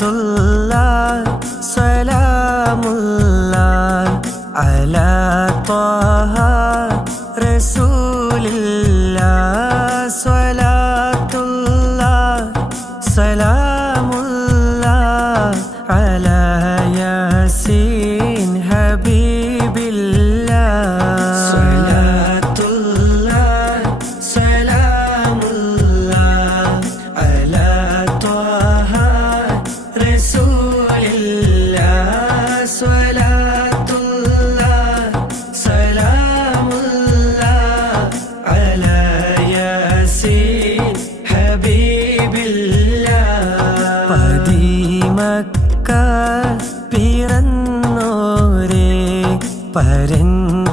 സ്വലാത്തുല്ലാഹ് സലാമുല്ലാഹ് അലാ ത്വാഹ റസൂലില്ലാഹ് സ്വലാത്തുല്ലാഹ് സലാമുല്ലാഹ് അലാ യാസീൻ ഹബീബില്ലാഹ് സ്വലാത്തുല്ലാഹ് സലാമുല്ലാഹ് അലാ ത്വാഹ റസൂലില്ലാഹ് സ്വലാത്തുല്ലാഹ് സലാമുല്ലാഹ് അലാ യാസീൻ ഹബീബില്ലാഹ് പതിമക്ക പിറന്നോരേ പരൻ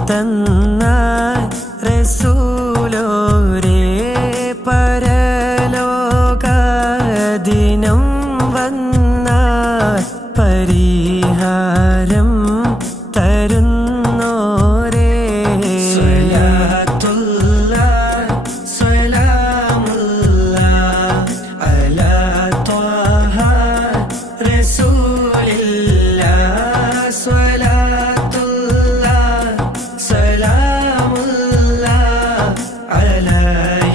തന്ന റസൂലോരേ പരലോകദിനം വന്ന പരിഹാരം തരുന്നോരേ സ്വലാത്തുല്ലാഹ് സലാമുല്ലാഹ് അലാ ത്വാഹ റസൂലില്ലാഹ് സ്വലാത്തുല്ലാഹ് സലാമുല്ലാഹ് അലാ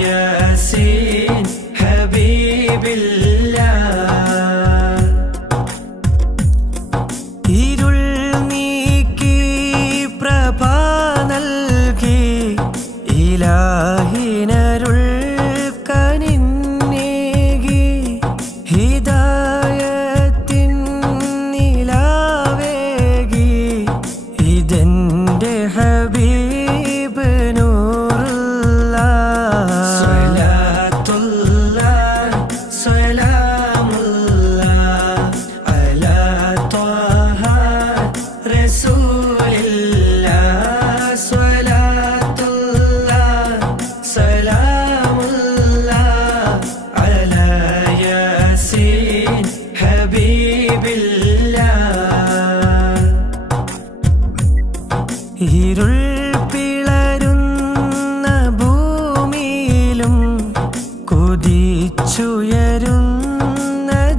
യാസീൻ ഹബീബില്ലാഹ് ഇരുൾ നീക്കി പ്രഭ നൽകി ഇലാഹിനരുൾ കനിന്നേകി ഹിദായത്തിൻ നിലാവേകി ഇതെന്റെ ഹബീബ് നൂറുല്ലാഹ് സ്വലാത്തുല്ലാഹ് സലാമുല്ലാഹ് അലാ ത്വാഹ റസൂലില്ലാഹ് സ്വലാത്തുല്ലാഹ് സലാമുല്ലാഹ് അലാ യാസീൻ ഹബീബില്ലാഹ് ഇരുൾ പിളരുന്ന ഭൂമിയിലും കുതിച്ചുയരുന്ന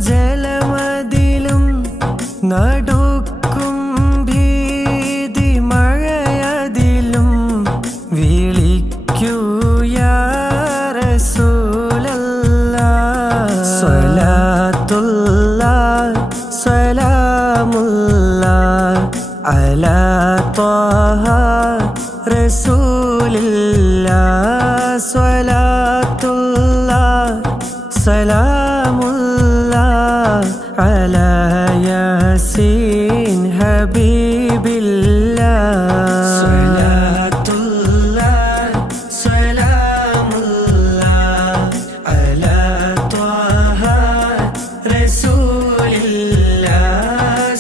ജലമതിലും നടുക്കും ഭീതി മഴയതിലും വിളിക്കൂ യാ റസൂലല്ലാഹ് സ്വലാത്തുല്ലാഹ് സലാമുല്ലാഹ് അലാ ത്വാഹ റസൂലില്ലാഹ് സ്വലാത്തുല്ലാഹ് സലാമുല്ലാഹ് അലാ യാസീൻ ഹബീബില്ലാഹ് സ്വലാത്തുല്ലാഹ് സലാമുല്ലാഹ് അലാ ത്വാഹ റസൂലില്ലാഹ്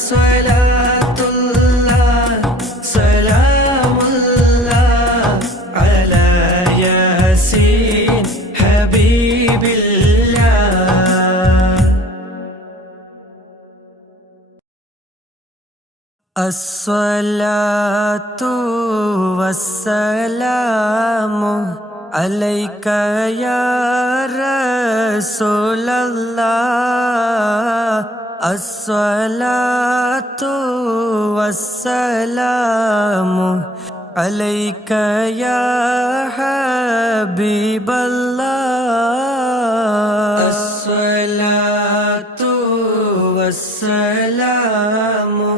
സ്വലാത്തുല്ലാഹ് സലാമുല്ലാഹ് അലാ യാസീൻ ഹബീബില്ലാഹ് അസ്സലാത്തു വസ്സലാമു അലൈക യാ റസൂലല്ലാഹ് അസ്സലാത്തു വസ്സലാമു അലൈക യാ ഹബീബല്ലാഹ് അസ്സലാത്തു വസ്സലാമു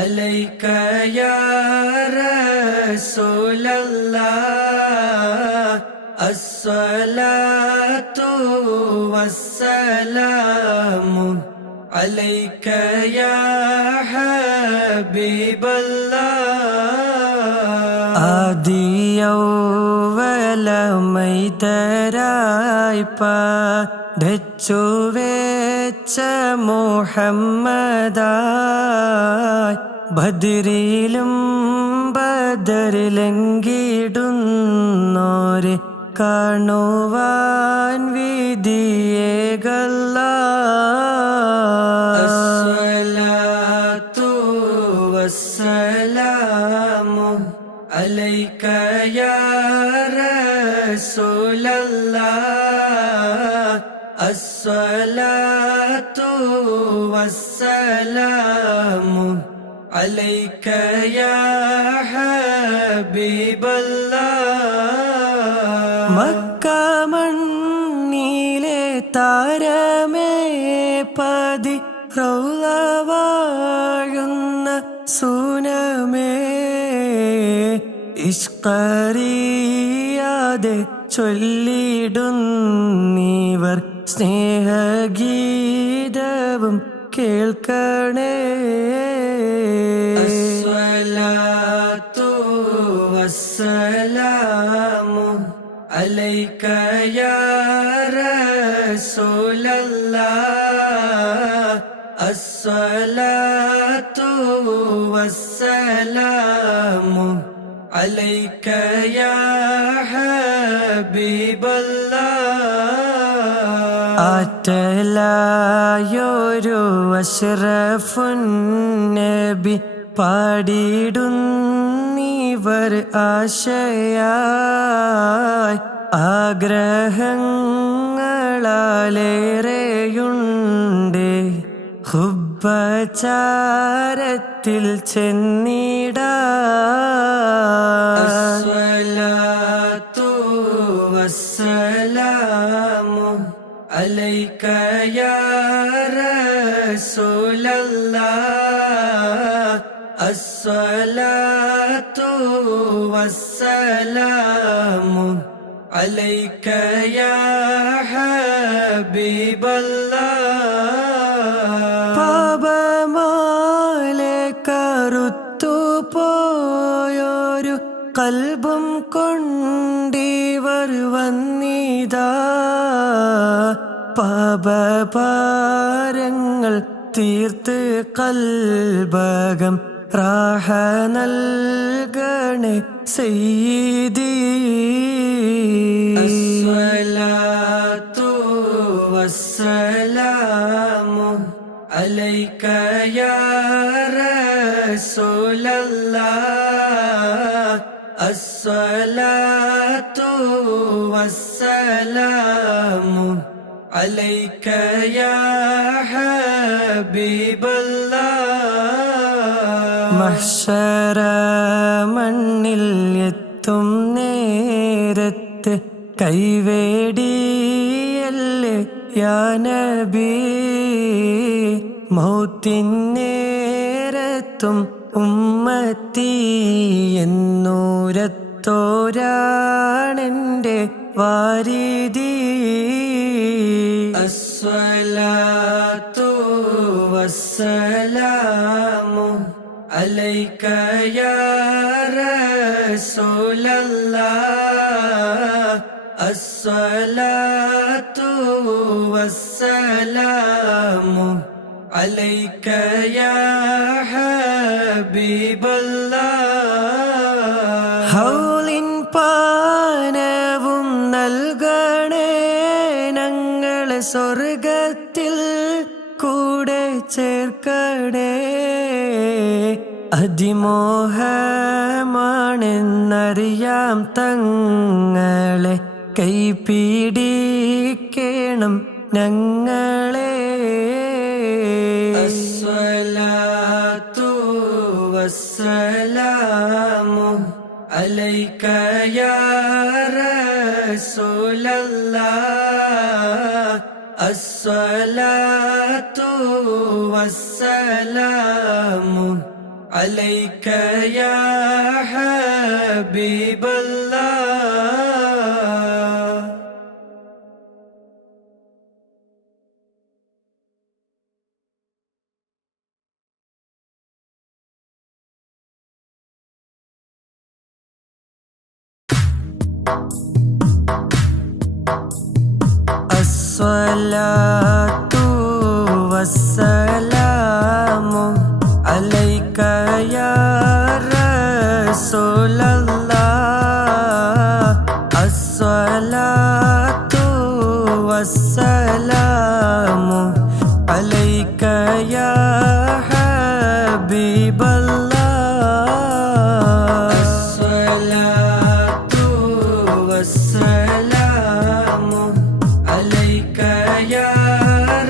അലൈക യാ റസൂലല്ലാഹ് അസ്സലാത്തു വസ്സലാമു അലൈക യാ ഹബീബല്ലാഹ് ആദിയൗവലമൈതരായി പഠിച്ചു വെച്ച മുഹമ്മദായി ബദ്രിലും ബദറിലെങ്കിടുന്നോരെ കാണുവാൻ വിധിയേകല്ലാഹ് അസ്സലാത്തു വസ്സലാമു അലൈക യാ റസൂലല്ലാഹ് الصلاة والسلام عليك يا حبيب الله മക്ക മണ്ണിലെ താരമേ പതി റൗള വാഴുന്ന സൂനമേ ഇഷ്കറിയാതെ ചൊല്ലിടുന്നീവർ സ്നേഹഗീതവും കേൾക്കണേ അസ്സലാത്തു വസ്സലാമു അലൈക യാ റസൂലല്ലാഹ് അസ്സലാത്തു വസ്സലാമു അലൈക യാ ഹബീബല്ലാഹ് ആറ്റലായൊരു അഷ്റഫുൻ നബി പാടിടുന്നീവർ ആശയായി ആഗ്രഹങ്ങളാലേറെയുണ്ട് ഹുബ്ബചാരത്തിൽ ചെന്നിടാൻ അസ്സലാത്തു വസ്സലാമു അലൈക യാ റസൂലല്ലാഹ് അസ്സലാത്തു വസ്സലാമു അലൈക യാ ഹബീബല്ലാഹ് പാപമാലെ കറുത്തു പോയൊരു കൽബും കൊണ്ടിവർ വന്നിതാ പാപഭാരങ്ങൾ തീർത്ത് കൽബകം റാഹ നൽകണേ സയ്യിദി അസ്സലാത്തു വസ്സലാമു അലൈക യാ റസൂലല്ലാഹ് അസ്സലാത്തു വസ്സലാമു അലൈക യാ ഹബീബല്ലാഹ് മഹ്ശറ മണ്ണിൽ എത്തും നേരത്ത് കൈവേടിയല്ലേ യാ നബി മൗത്തിന്നേരത്തും ഉമ്മത്തി എന്നൂരത്തോരാണെൻ്റെ വാരിദി അസ്സലാത്തു വസ്സലാമു അലൈക യാ റസൂലല്ലാഹ് അസ്സലാത്തു വസ്സലാമു അലൈക യാ ഹബീബല്ലാഹ് ഹൗലിൻ പാനവും നൽകണേ ഞങ്ങളെ സ്വർഗത്തിൽ കൂടെ ചേർക്കണേ അതിമോഹമാണെന്നറിയാം തങ്ങളെ കൈപിടിക്കണം ഞങ്ങളെ അസ്സലാത്തു വസ്സലാമു അലൈക യാ റസൂലല്ലാഹ് അസ്സലാത്തു വസ്സലാമു അലൈക യാ ഹബീബല്ലാഹ് الصلاة والسلام عليك يا رسول الله الصلاة والسلام عليك يا حبيب الله الصلاة والسلام عليك يا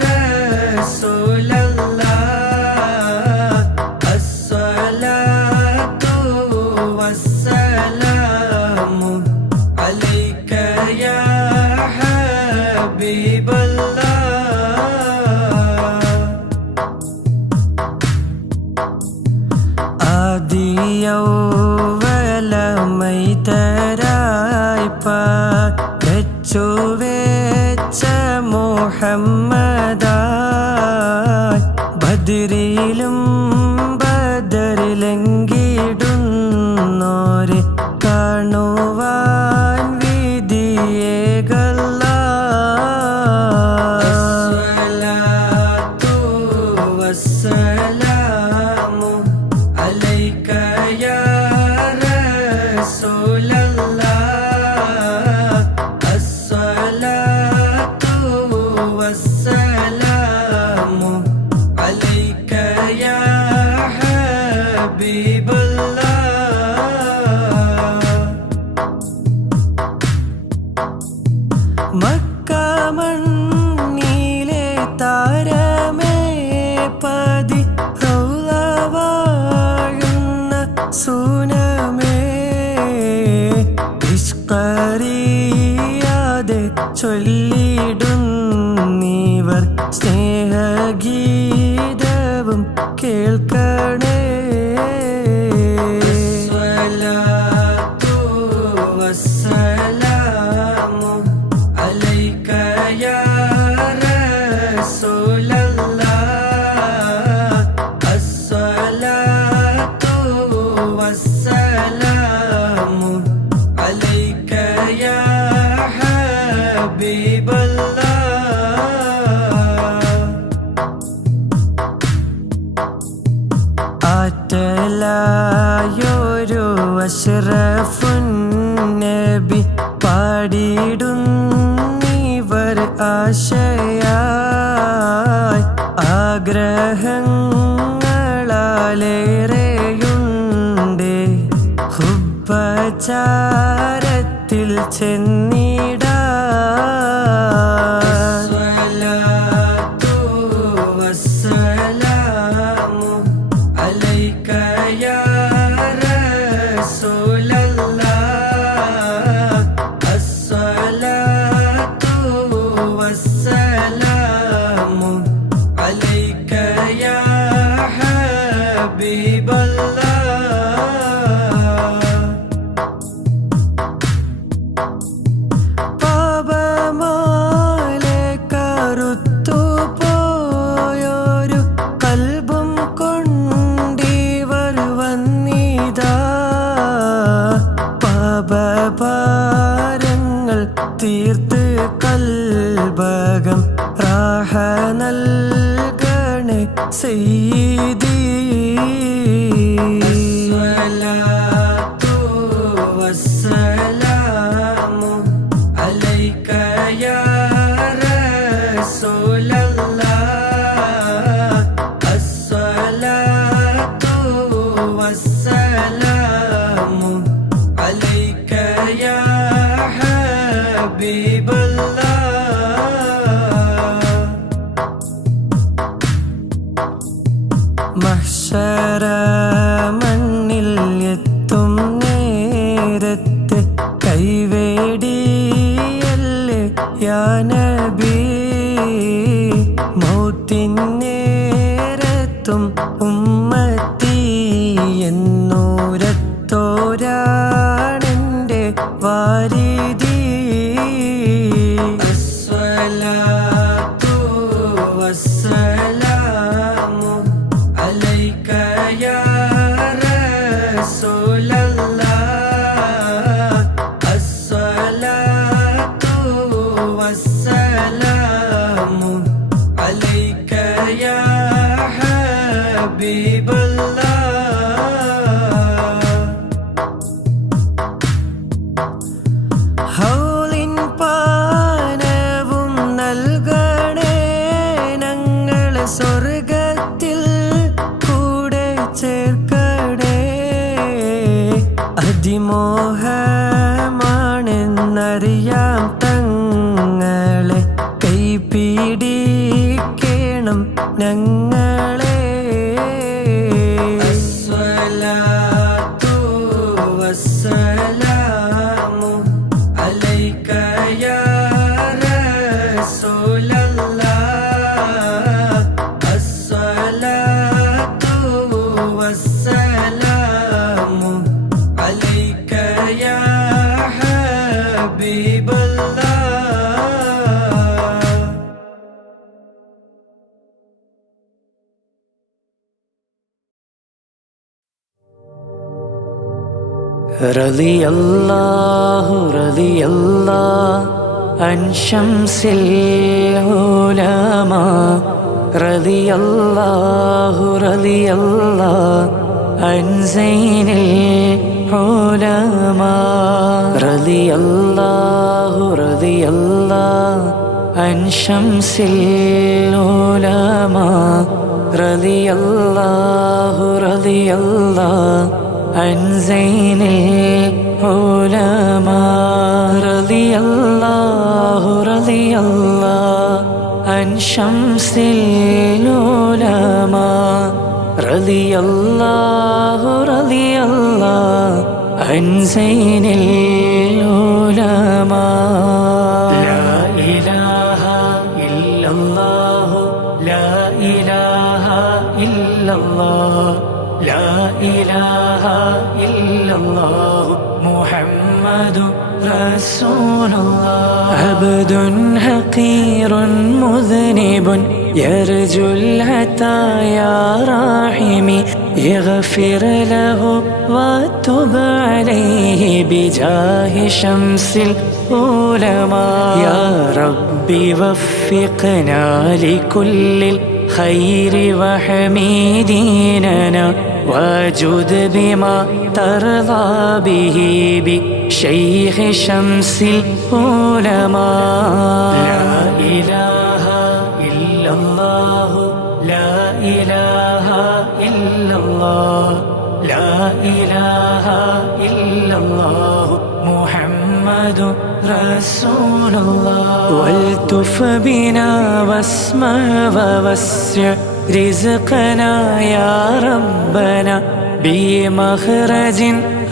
رسول الله മുഹമ്മദായി ബദരിലും ബദറിലെങ്കിടുന്നോരെ കാണുവാൻ വിധിയേകല്ല. അസ്സലാത്തു വസ്സലാമു അലൈക യാ റസൂലല്ലാഹ്. അസ്സലാത്തു വസ്സലാമു അലൈക യാ മക്ക മണ്ണിലെ താരമേ പതി റൗള വാഴുന്ന സൂനമേ ഇഷ്കറിയാതെ ചൊല്ലിടുന്നീവർ സ്നേഹഗീതവും കേൾക്കണേ. വസ്സലാമു അലൈക യാ റസൂലല്ലാഹ്. അസ്സലാത്തു വസ്സലാമു അലൈക യാ ഹബീബല്ലാഹ്. ആറ്റലായൊരു അഷ്റഫുൻ നബി പാടിടുന്നിവർ ആശയായി ആഗ്രഹങ്ങളാലേറെയുണ്ട് ഹുബ്ബചാരത്തിൽ ചെന്നിടാൻ. വസ്സലാമു അലൈക യാ റസൂലല്ലാഹ്. അസ്സലാത്തു വസ്സലാമു അലൈക യാ ഹബീബല്ലാഹ്. പാപമാലെ കറുത്തു പോയൊരു കൽബും കൊണ്ടിവർ വന്നിതാ. പാപഭാരങ്ങൾ തീർത്ത് കൽബകം റാഹ നൽകണേ സയ്യിദി. അസ്സലാത്തു വസ്സലാമു അലൈക യാ റസൂലല്ലാഹ്. അസ്സലാത്തു വസ്സലാമു അലൈക യാ ഹബീബല്ലാഹ്. മഹ്ശറ മണ്ണിൽ എത്തും നേരത്ത് കൈവേടിയല്ലേ യാ നബി. മൗത്തിൻ നേരത്തും ഉമ്മത്തി എന്നൂരത്തോരാണെൻ്റെ വാരിധി. അസ്സലാത്തു വസ്സലാമു അലൈക യാ റസൂലല്ലാഹ്. അസ്സലാത്തു വസ്സലാമു അലൈക യാ ഹബീബല്ലാഹ്. ഹൗലിൻ പാനവും നൽകണേ ഞങ്ങളെ സ്വർഗത്തിൽ കൂടെ ചേർക്കണേ. അതിമോഹമാണെന്നറിയാം തങ്ങളെ കൈപിടിക്കണം ഞങ്ങളെ. അസ്സലാത്തു വസ്സലാമു അലൈക യാ റസൂലല്ലാഹ്. അസ്സലാത്തു വസ്സലാമു അലൈക യാ ഹബീബല്ലാഹ്. റളിയല്ലാഹു അൻ ശംസിൽ ഉലമാ റളിയല്ലാഹു അൻ സൈനിൽ ഉലമാ റളിയല്ലാഹു അൻ ശംസിൽ ഉലമാ റളിയല്ലാഹു عن زين العلماء رضي الله عن شمس العلماء رضي الله عن زين العلماء لا إله إلا الله لا إله إلا الله لا إله إلا الله محمد رسول الله عبد حقير مذنب يرجو العطايا راحمي يغفر له وتب عليه بجاه شمس العلماء يا ربي وفقنا لكل الخير وحميديننا وجد بما ترضى به بشيخ شمس العلماء لا إله إلا الله لا إله إلا الله لا إله إلا الله محمد رسول الله والتف بنا واسمع ووسع رزقنا يا ربنا بمخرج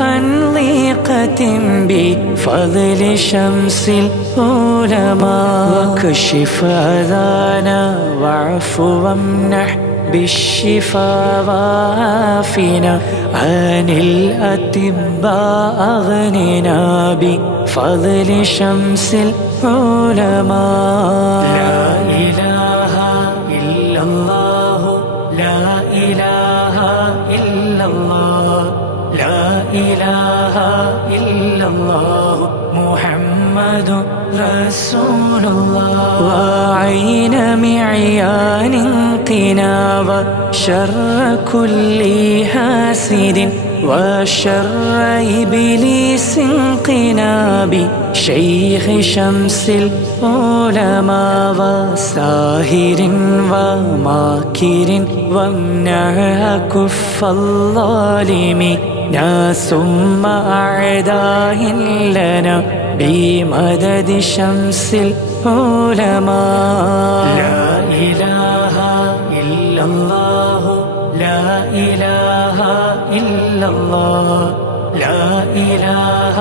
عن ضيقة بفضل شمس العلماء واكشف أذانا واعف وامنح بالشفاء وعافنا عن الأطباء أغننا بفضل شمس العلماء لا إله إلا الله لا إله إلا الله لا إله إلا الله محمد رسول الله وعين معيان قنا وشر كل حاسد وشر إبليس قنا بشيخ شمس العلماء وساهر وماكر وامنع كف الظالمين ثم أعداء لنا بمدد شمس العلماء لا إله إلا الله لا إله إلا الله لا إله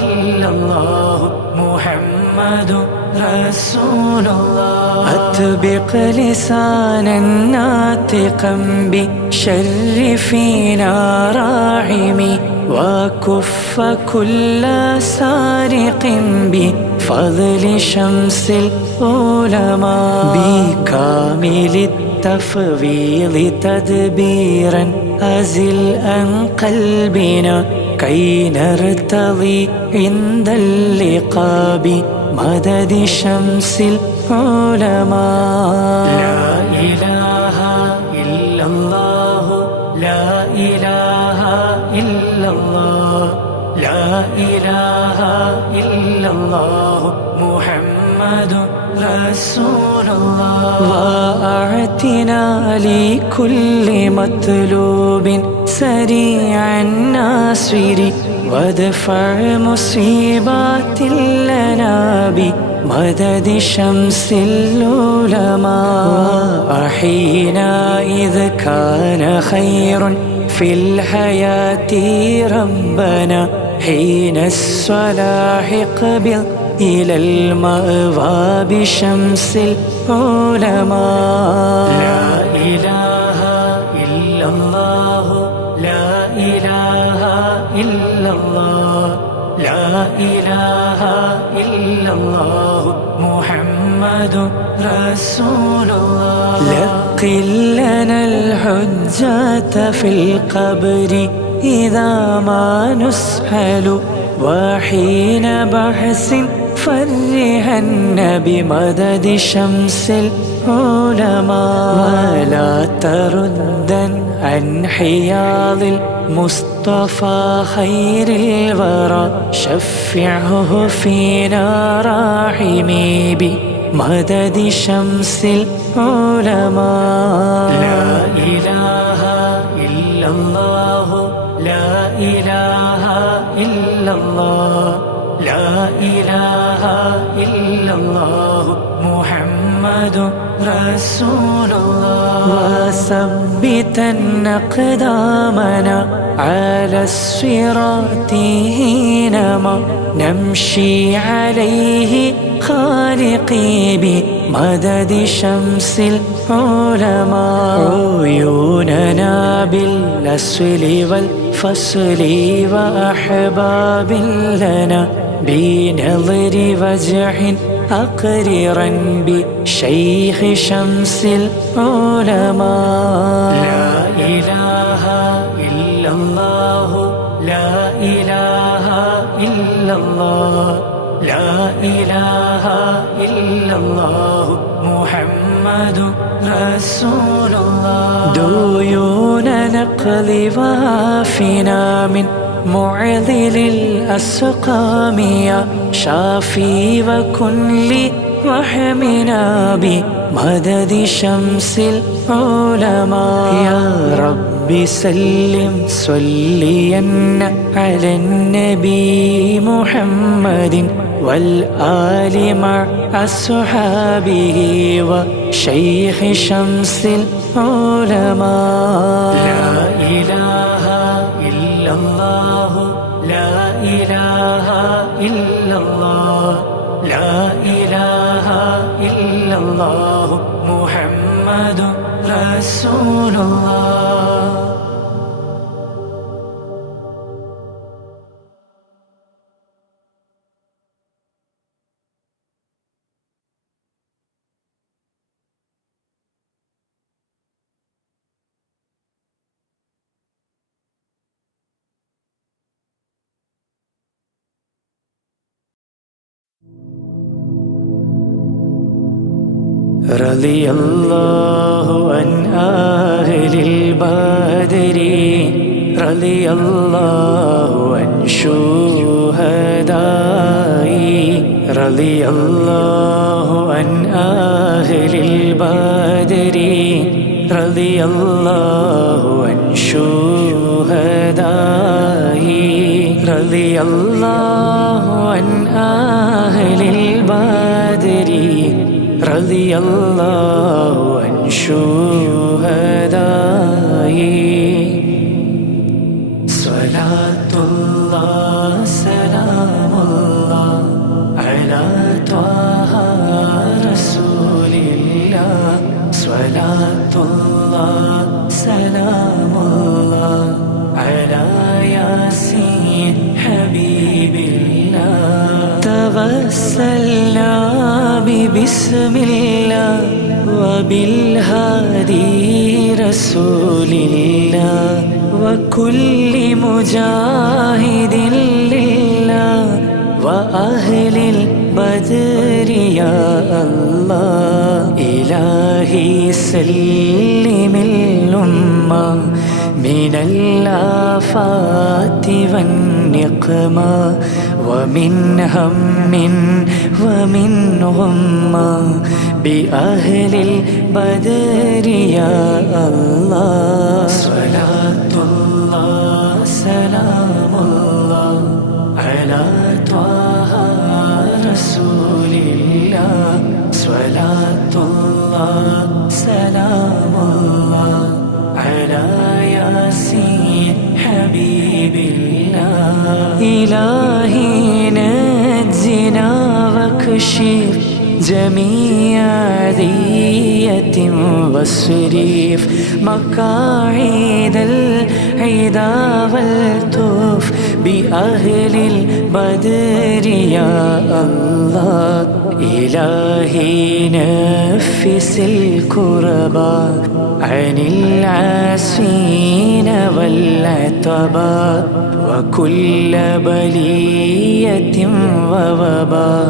إلا الله محمد رسول الله أطبق لسانا ناطقا بشر فينا راحمي وكف كل سارق بفضل شمس العلماء بكامل التفويض تدبيرا أزل عن قلبنا كي نرتضي عند اللقاء بمدد شمس العلماء لا إله إلا الله لا إله إلا الله لا إله إلا الله محمد رسول الله وأعتنا لكل مطلوب سريعا ناصر وادفع مصيبات لنا بمدد شمس العلماء وأحينا إذ كان خير في الحياة ربنا حين الصلاح قبل إلى المأوى بشمس العلماء لا إله إلا الله لا إله إلا الله لا إله إلا الله محمد رسول الله لقن لنا الحجة في القبر إذا ما نسأل وحين بحث فرهن بمدد شمس العلماء ولا تردا عن حياض المصطفى خير الورى شفعه فينا راحمي بمدد شمس العلماء لا إله إلا الله لا إله إلا الله لا إله إلا الله محمد رسول الله وثبتن أقدامنا على الصراط حينما نمشي عليه خالقي بمدد شمس العلماء عيوننا بالأسل والفصل وأحباب لنا بنظر وجه أقررا بشيخ شمس العلماء لا إله إلا الله لا إله إلا الله لا إله إلا الله محمد رسول الله ديون نقل وافنا من معذل الأسقام يا شافي وكن لي وحمنا بمدد شمس العلماء يا رب سلم صليا على النبي محمد والآل مع أصحابه وشيخ شمس العلماء لا إله إلا الله لا إله إلا الله لا إله إلا الله محمد رسول الله رضي الله عن أهل البدر رضي الله عن شهدائي رضي الله عن أهل البدر رضي الله عن شهدائي رضي الله عن أهل البدر رضي الله عن شهدائي صلاة الله سلام الله على طه رسول الله صلاة الله سلام الله على ياسين حبيب الله توسلنا بسم الله وبالهادي رسول الله وكل مجاهد لله وأهل البدر يا الله إلهي سلم الأمة من الآفات والنقمة ومن هم ومن غمة بأهل البدر يا الله صلاة الله سلام الله على طه رسول الله صلاة الله سلام الله على ياسين حبيب الله إلهي نجنا واكشف جميع ذية واصرف مقاعد العدا والتف بأهل البدر يا الله. إلهي نفس الكربا عن العاسين والعتبا وكل بلية ووبا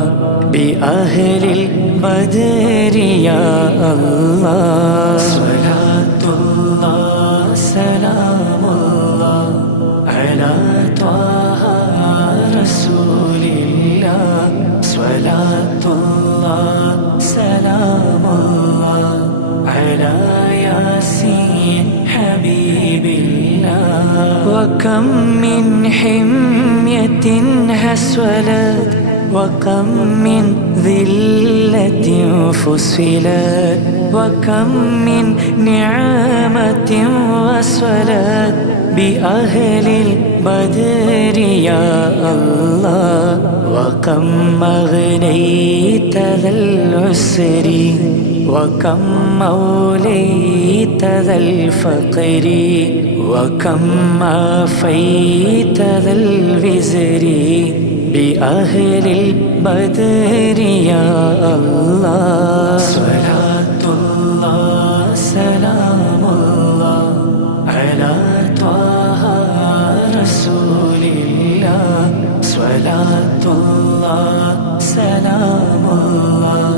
بأهل البدر يا الله. صلاة الله سلام الله على طه رسول الله. صلاة الله سلام الله على ياسين حبيب الله. وكم من حمية هسولت وكم من ذلة فصلت وكم من نعمة وصلت بأهل البدر يا الله. وكم أغنيت ذا العسر وكم أوليت ذا الفقر وكم عافيت ذا الوزر بأهل البدر يا الله. صلاة الله سلام الله على طه رسول الله. صلاة الله سلام الله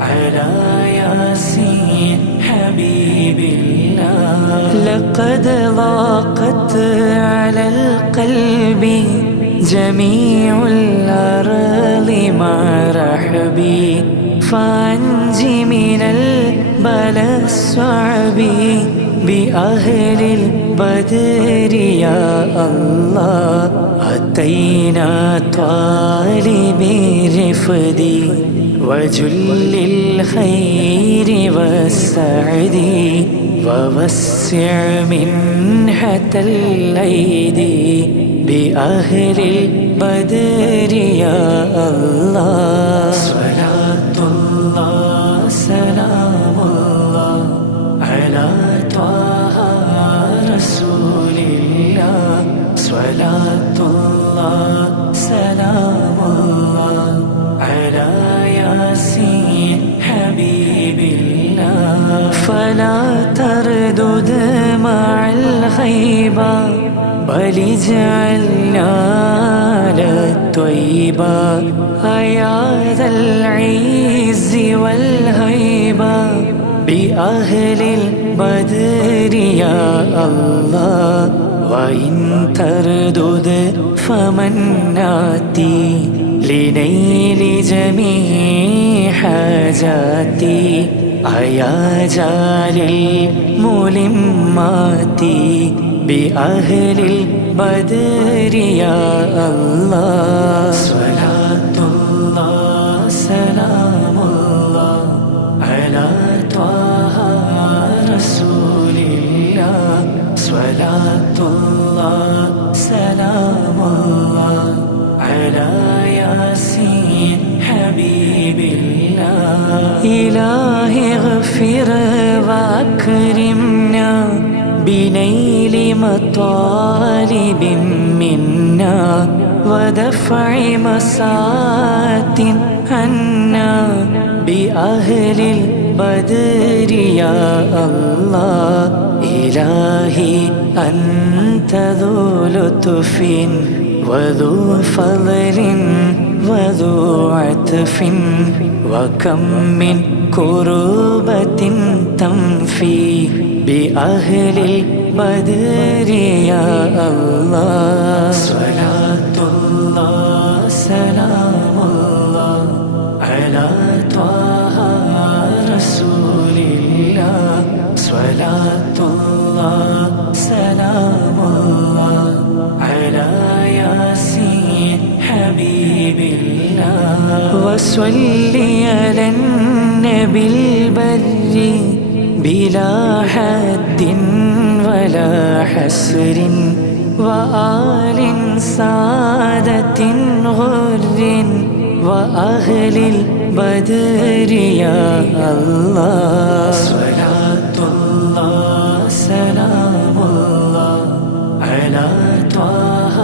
على ياسين حبيب الله. لقد ضاقت على القلب جميع الأرض مع رحبي فأنجي من البلاء الصعب بأهل البدر يا الله. أتينا طالب رفدي وجل الخير والسعد ووسع منحة الأيدي بأهل البدر يا الله. صلاة الله سلام الله على طه رسول الله. صلاة الله سلام الله على ياسين حبيب الله. فلا تردد مع الغيبة بل اجعلنا للطيبة. يا ذا العز والهيبة بأهل البدر يا الله. وإن تردد فمن ناتي لنيل جميع حاجاتي. يا جال الملمات بأهل البدر يا الله. صلاة الله سلام الله على طه رسول الله. صلاة الله سلام الله على ياسين حبيب الله. إلهي اغفر وأكرمنا بنيل مطالب منا ودفع مسات عنا بأهل البدر يا الله. إلهي أنت ذو لطف وذو فضل وذو عطف وكم من كربة تنفي بأهل البدر يا الله. صلاة الله سلام الله على طه رسول الله. صلاة الله سلام الله على ياسين حبيب الله. وصلي على النبي البر بلا حد ولا حسر وآل سادة غر وأهل البدر يا الله صلاة الله سلام الله على طه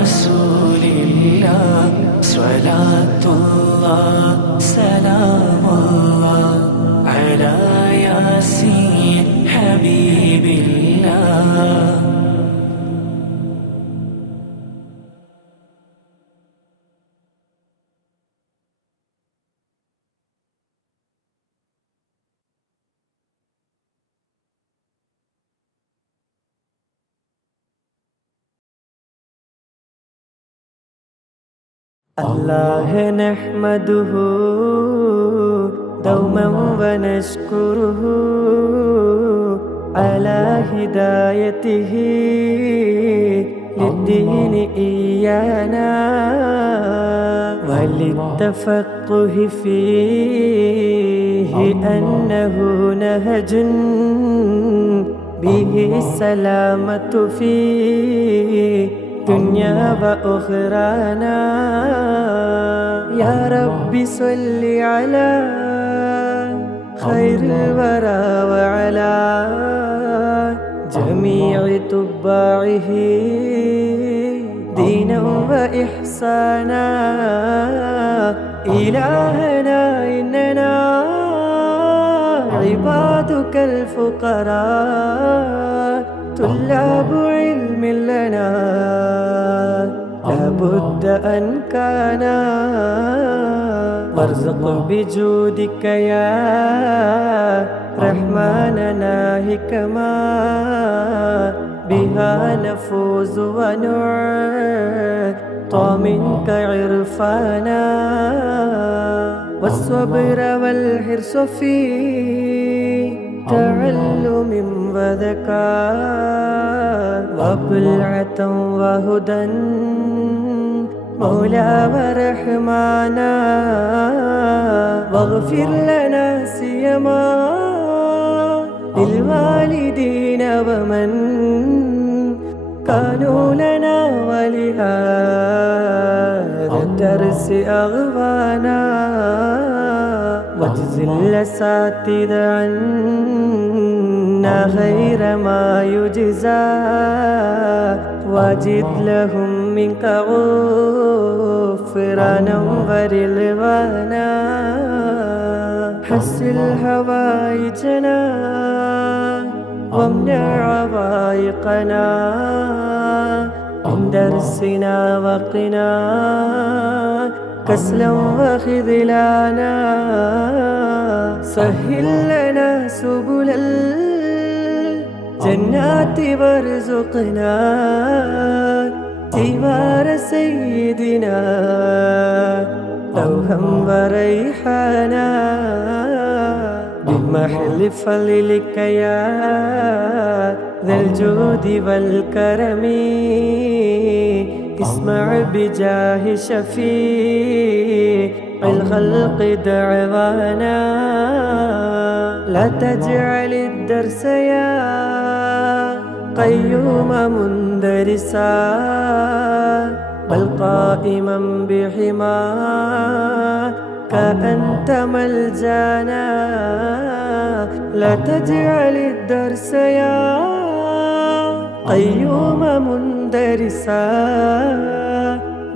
رسول الله صلاة الله سلام الله على ياسين حبيب الله. الله نحمده دوما ونشكره على هدايته للدين إيانا وللتفقه فيه أنه نهج به السلامة فيه دنيا وأخرانا. يا رب صل على خير الورى وعلى جميع تباعه دينا وإحسانا. إلهنا إننا عبادك الفقراء طلاب علم لنا لابد أن كان. وارزق بجودك يا رحمننا حكما بها نفوز ونعطى منك عرفانا. والصبر والحرص في تعلم وذكاء وبلعة وهدى مولى ورحمانا. واغفر لنا سيما للوالدين ومن كانوا لنا ولهذا الدرس أغوانا. واجزل الأساتذة عنا خير ما يجزى واجد لهم منك غفرانا ورضوانا. حسن هوائجنا وامنع عوائقنا من درسنا وقنا كسلا وخذلانا. سهل لنا سبل الجنات وارزقنا جوار سيدنا روحا وريحانا. بمحل فضلك يا ذا الجود والكرم اسمع بجاه شفيع الخلق دعوانا. لا تجعل الدرس يا قيوم مندرسا بل قائما بحماك أنت ملجانا. لا تجعل الدرس يا قيوم مندرسا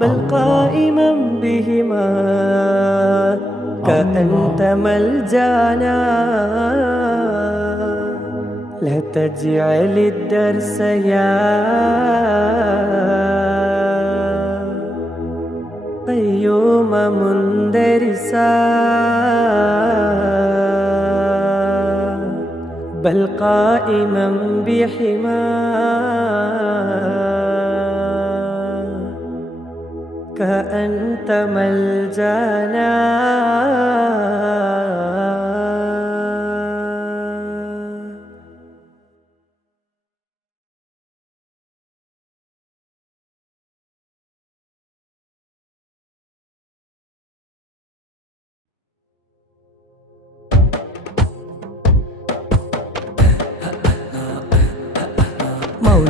بل قائما بهما كأنت ملجانا. لا تجعل الدرس يا قيوم مندرسا بل قائما بحما كأنت ملجانا.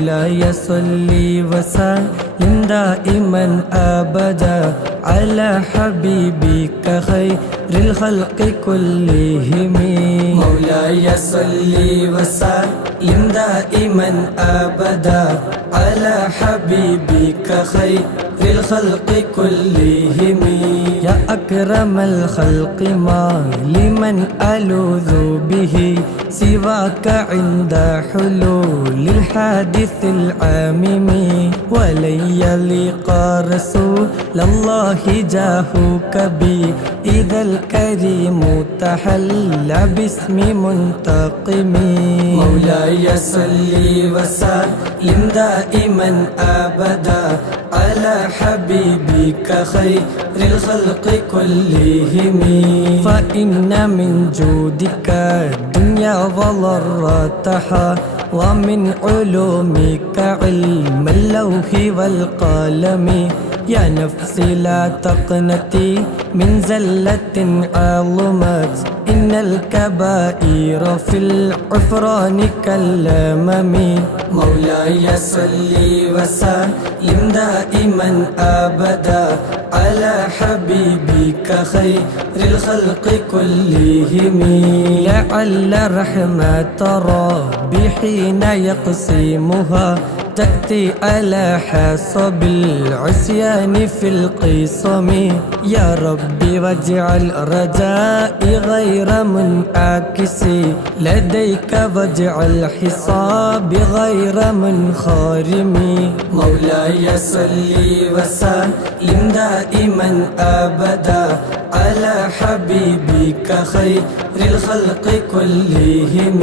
مولاي صل وسلم دائما أبدا على حبيبك خير الخلق كلهم مولاي صل وسلم دائما أبدا على حبيبك خير الخلق كلهم يا أكرم الخلق ما لمن ألوذ به سواك عند حلول الحادث العامم ولن يليق رسول الله جاهك بي إذا الكريم تحلى باسم منتقم مولاي صل وسلم دائما أبدا على حبيبك خير الخلق كلهم فإن من جودك الدنيا وضرتها ومن علومك علم اللوح والقلم يا نفسي لا تقنتي من زلة عظمت إن الكبائر في العفران كالأمم مولاي صل وسلم دائما أبدا على حبيبك خير الخلق كلهم لعل رحمة ربي حين يقسمها تأتي على حسب العصيان في القسم يا ربي واجعل رجائي غير منعكس لديك واجعل حسابي غير منخرم مولاي صل وسلم دائما أبدا على حبيبك خير الخلق كلهم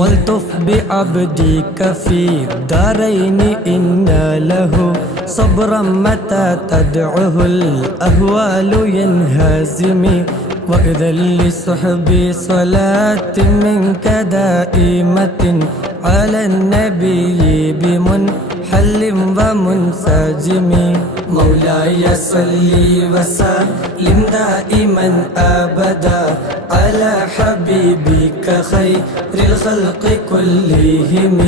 والطف بعبدك في الدارين إن له صبرا متى تدعه الأهوال ينهزم وإذا لصحبي صلاة منك دائمة على النبي بمنحل ومنسجم مولاي صل وسلم دائما أبدا على حبيبك خير الخلق كلهم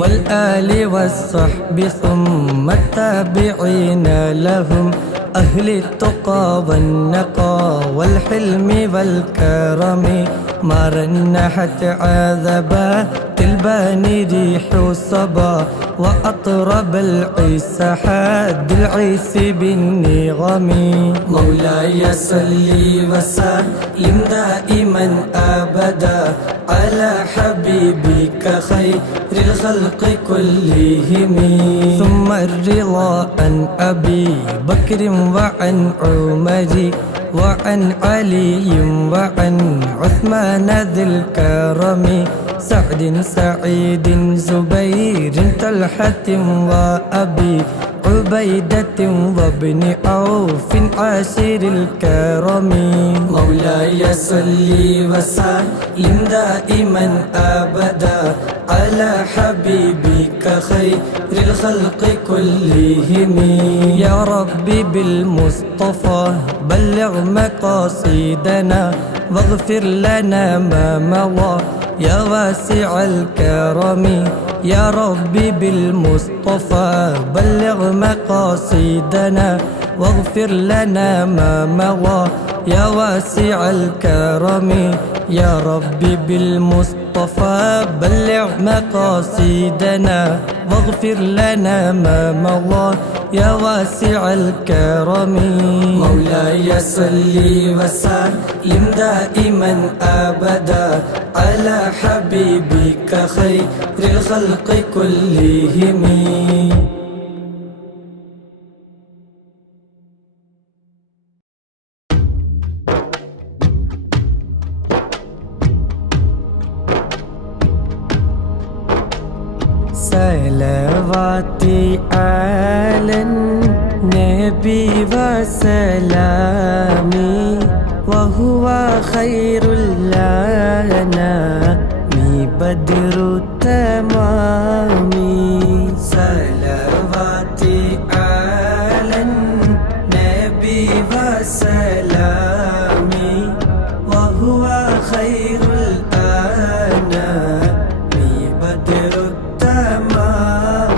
والآل والصحب ثم التابعين لهم أهل التقى والنقى والحلم والكرم ما رنحت عذبات البان ريح الصبا وأطرب العيس حاد العيس بالنغم مولاي صل وسلم دائما أبدا على حبيبك خير الخلق كلهم ثم الرضا عن أبي بكر وعن عمر وعن علي وعن عثمان ذي الكرم سعد سعيد زبير طلحة وأبي عبيدة وابن عوف عاشر الكرم مولاي صل وسلم دائما أبدا على حبيبك خير الخلق كلهم يا ربي بالمصطفى بلغ مقاصدنا واغفر لنا ما مضى يا واسع الكرم يا ربي بالمصطفى بلغ مقاصدنا واغفر لنا ما مضى يا واسع الكرم يا ربي بالمصطفى بلغ مقاصدنا واغفر لنا ما مضى يا واسع الكرم مولاي صل وسلم دائما أبدا على حبيبك خير الخلق كلهم صلواتي على النبي وسلامي وهو خير لنا بدر التمام صلواتي على النبي وسلامي وهو خير الأنام بدر التمام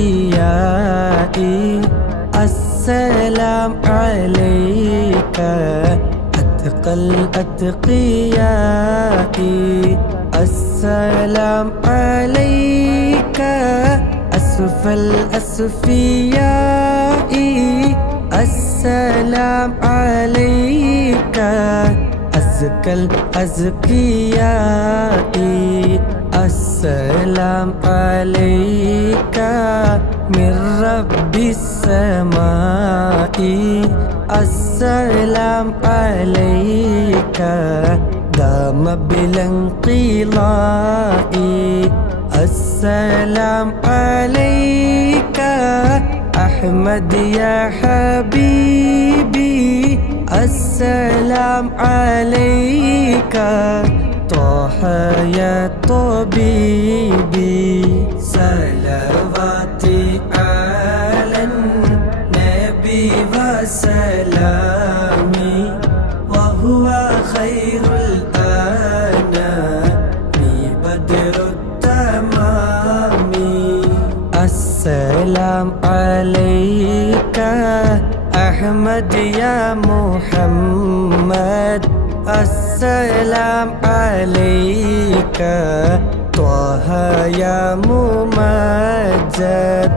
الأنبياء السلام عليك أتقى الأتقياء السلام عليك أسفى الأسفياء السلام عليك أزكى الأزكياء السلام عليك من رب السماء السلام عليك دام بلا انقضاء السلام عليك أحمد يا حبيبي السلام عليك طه يا طبيبي صلواتي على النبي وسلامي وهو خير الأنام بدر التمام السلام عليك أحمد يا محمد السلام عليك طه يا ممجد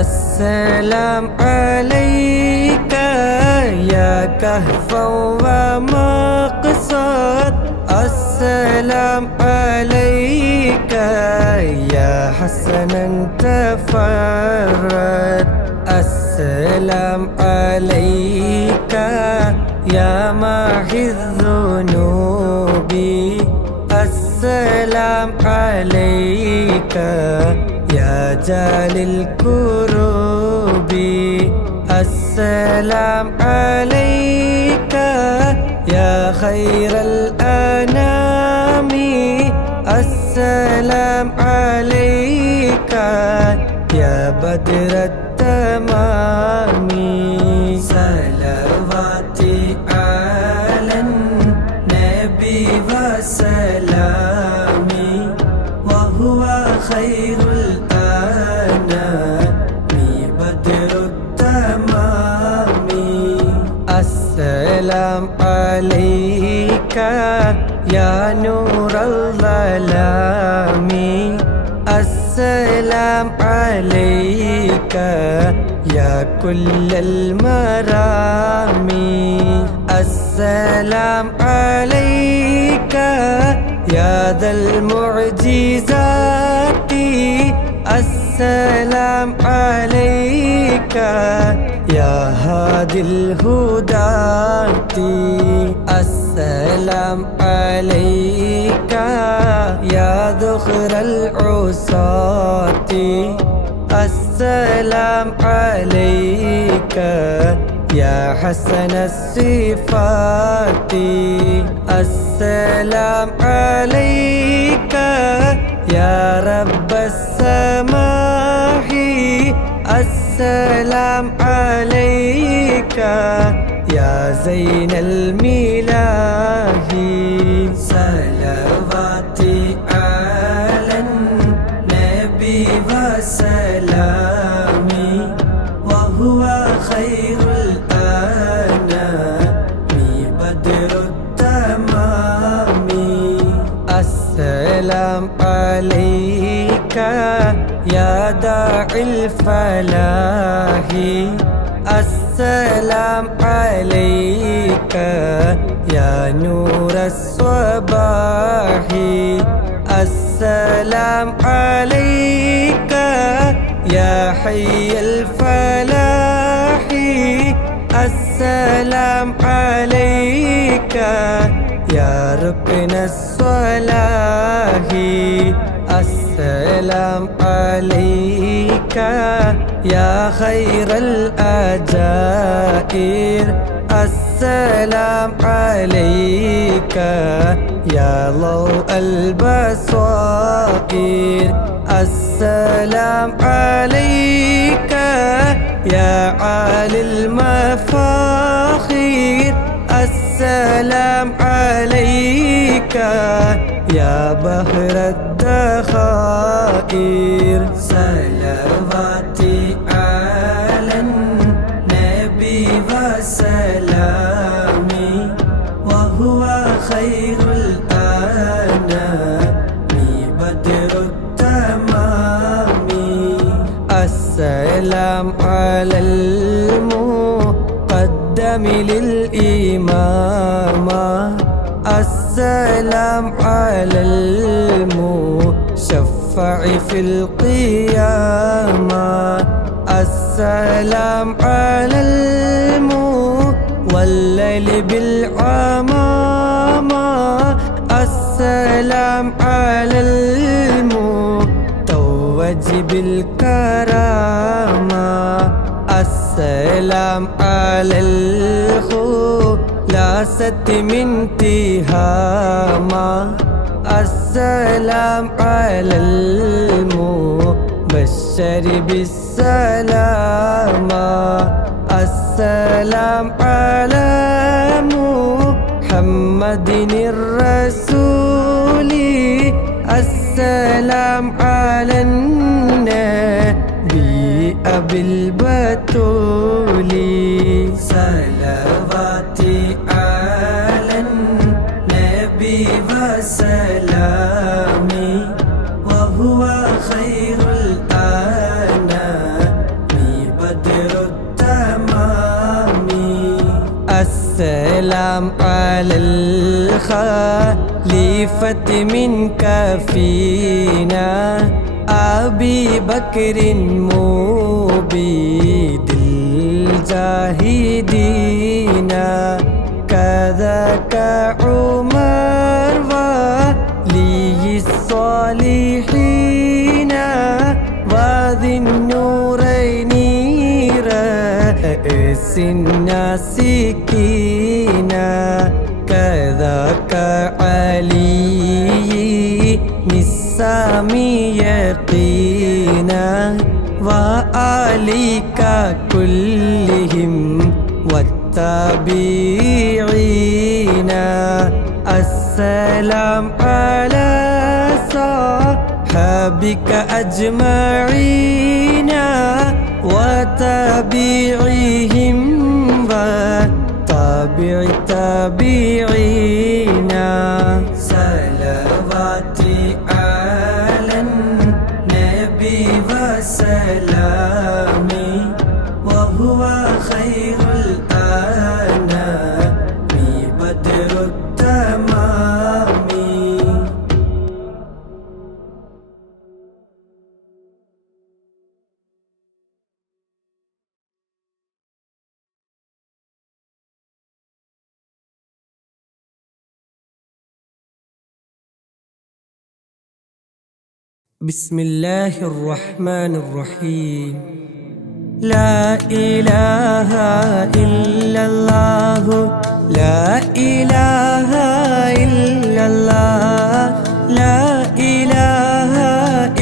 السلام عليك يا كهفا ومقصد السلام عليك يا حسنا تفرد السلام عليك يا محي الذنوب السلام عليك يا جال الكروب السلام عليك يا خير الأنام السلام عليك يا بدر التمام صلواتي على النبي وسلامي وهو خير الأنام بدر التمام السلام عليك يا نور الظلام السلام عليك يا كل المرام السلام عليك يا ذا المعجزات السلام عليك يا هادي الهداة السلام عليك يا ذخر العصاة السلام عليك يا حسن الصفات السلام عليك يا رب السماح السلام عليك يا زين الملاح صلواتي على النبي وسلامي وهو خير الأنام بدر التمام السلام عليك يا داعي الفلاح السلام عليك يا نور الصباح السلام عليك يا حي الفلاح السلام عليك يا ركن الصلاح السلام عليك يا خير الأجائر السلام عليك يا ضوء البصائر السلام عليك يا عالي المفاخر السلام عليك يا بحر الدخائر سلام السلام على المقدم للإمام السلام على المشفع في القيامة السلام على المولل بالعمامة السلام على المتوج بالكرامة السلام على الخلاصة من تهامة السلام على المبشر بالسلامة السلام على محمد الرسول السلام على النبي أبي البتول صلواتي على النبي وسلامي وهو خير الأنام بدر التمام السلام على الخليفة منك فينا أبي بكر مبيد الجاهدين كذاك عمر ولي الصالحين وذي النورين رئيس الناسكين كذاك علي نسامي يقينا وآلك كلهم والتابعين السلام على صحابك أجمعين وتابعيهم وتابع التابعين صلواتي على النبي وسلامي وهو خير الأنام بدر التمام بسم الله الرحمن الرحيم لا إله إلا الله لا إله إلا الله لا إله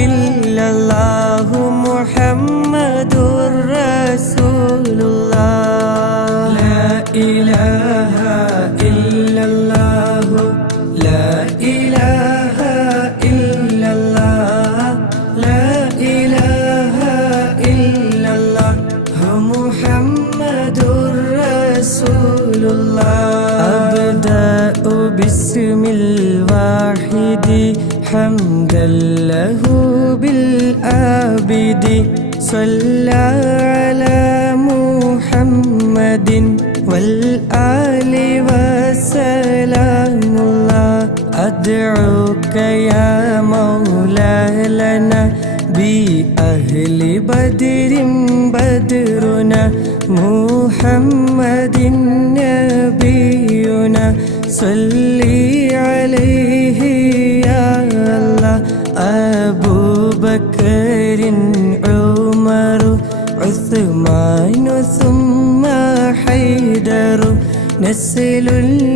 إلا الله محمد رسول الله لا إله إلا الله لا إله إلا الله لا إله إلا الله محمد رسول الله أبدأ باسم الواحد حمدا له بالآبد صلى على محمد والآل وسلام الله أدعوك يا مولاي لنا بأهل بدر بدرنا محمد نبينا صلي عليه يا الله أبو بكر عمر عثمان ثم حيدر نسل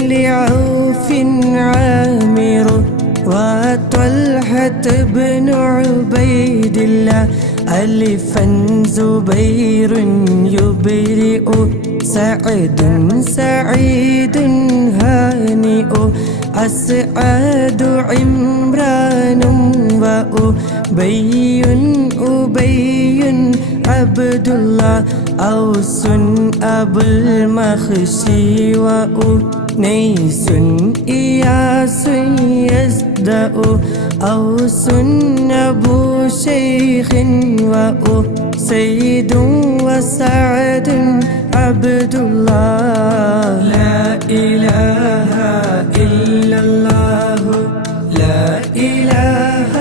لعوف عامر وطلحة بن عبيد الله ألفا زبير يبرئ سعد سعيد هانئ أسعد عمران وأبي أبي عبد الله أوس أبو المخشي وأنيس إياس يزدأ أوس أبو شيخ سيد وسعد عبد الله لا إله إلا الله لا إله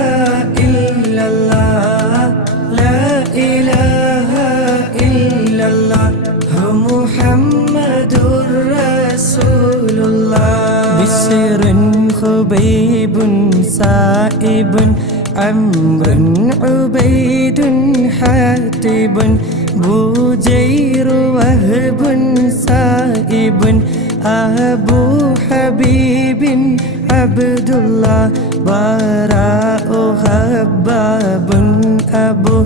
إلا الله لا إله إلا الله محمد رسول الله بشر خبيب سائب عمرو عبيد حاتب بجير وهب سائب أبو حبيب عبد الله براء خباب أبو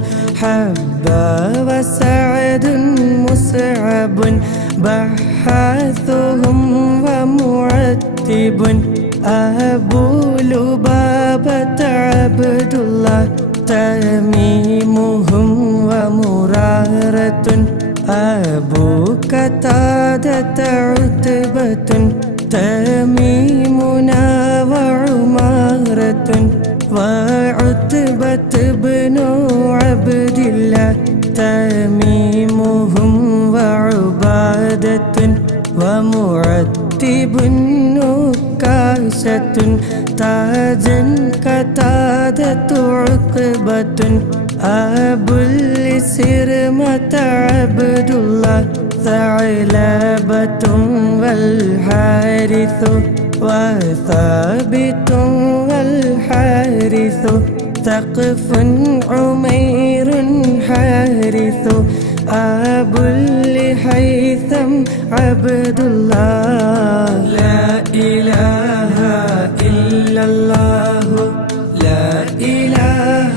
حبا وسعد مصعب بحاثهم ومعتب أبو لبابة عبد الله تميمهم ومرارة أبو قتادة عتبة تميمنا وعمارة وعتبة بن عبد الله تميمهم وعبادة ومعتب نكاشة تاجا قتادة عقبة أبو السرمة عبد الله ثعلبة والحارث وثابت والحارث ثقف عمير حارث أبو الهيثم عبد الله لا إله إلا الله لا إله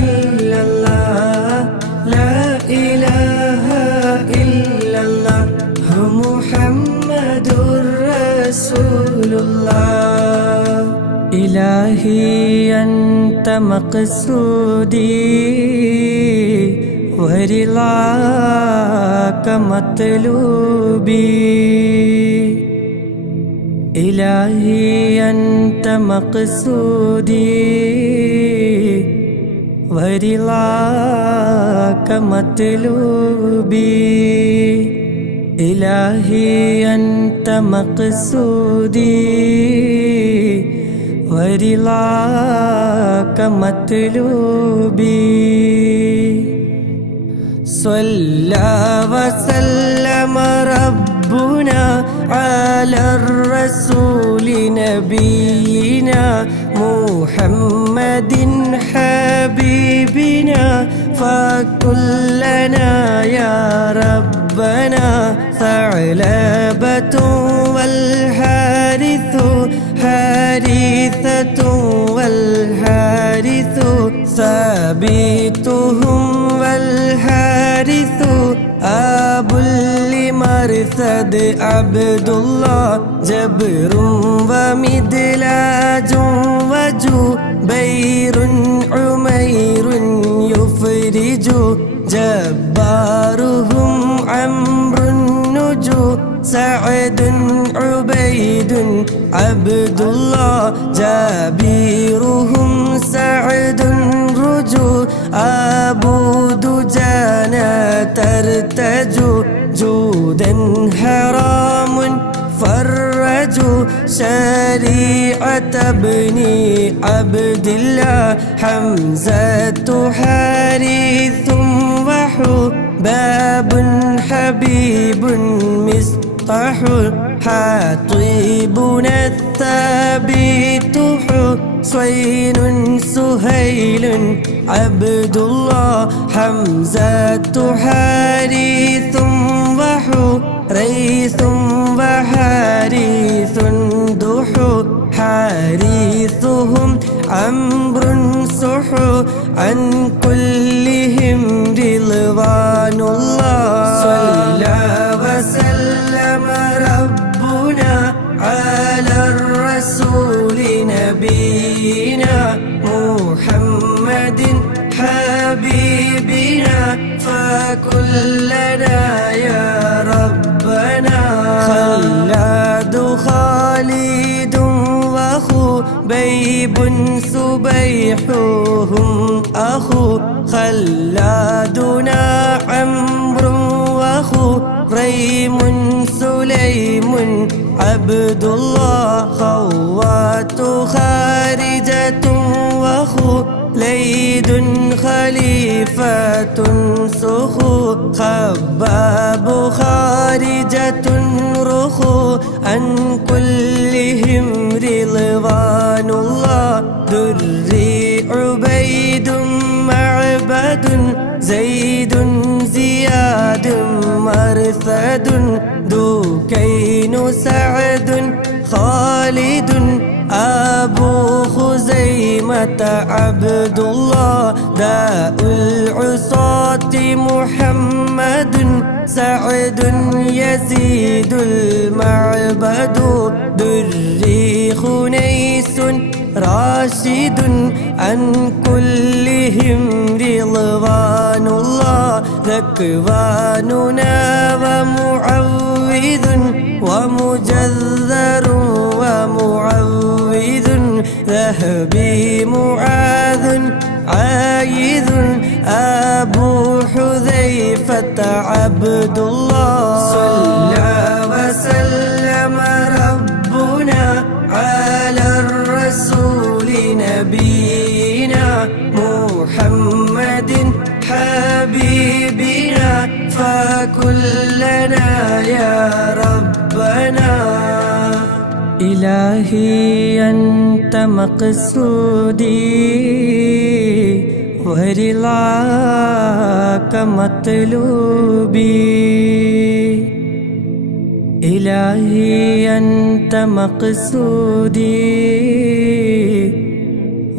إلا الله لا إله إلا الله محمد رسول الله إلهي أنت مقصودي ورضاك مطلوبي إلهي أنت مقصودي ورضاك مطلوبي إلهي أنت مقصودي ورضاك مطلوبي صلى وسلم ربنا على الرسول نبينا محمد حبيبنا فكلنا يا ربنا ثعلبة والحارث حارثة والحارث ثابتهم والحارث أبو المرثد عبد الله جبر ومدلاج وجبير عمير يفرج جبارهم عمرو النجو سعد عبيد عبد الله جابيرهم سعد رجو أبو دجانة ترتجو جودا حرام فرجوا شريعة ابن عبد الله حمزة حارث وحباب حبيب مصطح حاطبنا الثابت حسين سهيل عبد الله حمزة حارث وحريث وحارث دحو حارثهم عمرو سحو عن كلهم رضوان الله صلى وسلم ربنا على الرسول نبينا محمد حبيبنا فكلنا يا ربنا خلاد خالد وخبيب سبيحهم أخو خلادنا عمرو وخريم سليم عبد الله خوات خارجة وخليد خليفة سخو خباب خارجة رخو عن كلهم رضوان الله دري عبيد معبد زيد زياد مرثد دوكين سعد خالد أبو خزيمة عبد الله داء العصاة محمد سعد يزيد المعبد دري خنيس راشد عن كلهم رضوان الله ذكواننا ومعوذ ومجذر ومعوذ ذهبي معاذ عايذ أبو حذيفة عبد الله صلى وسلم ربنا على الرسول نبينا محمد حبيبنا فكلنا يا ربنا إلهي أنت مقصودي ورضاك مطلوبي إلهي أنت مقصودي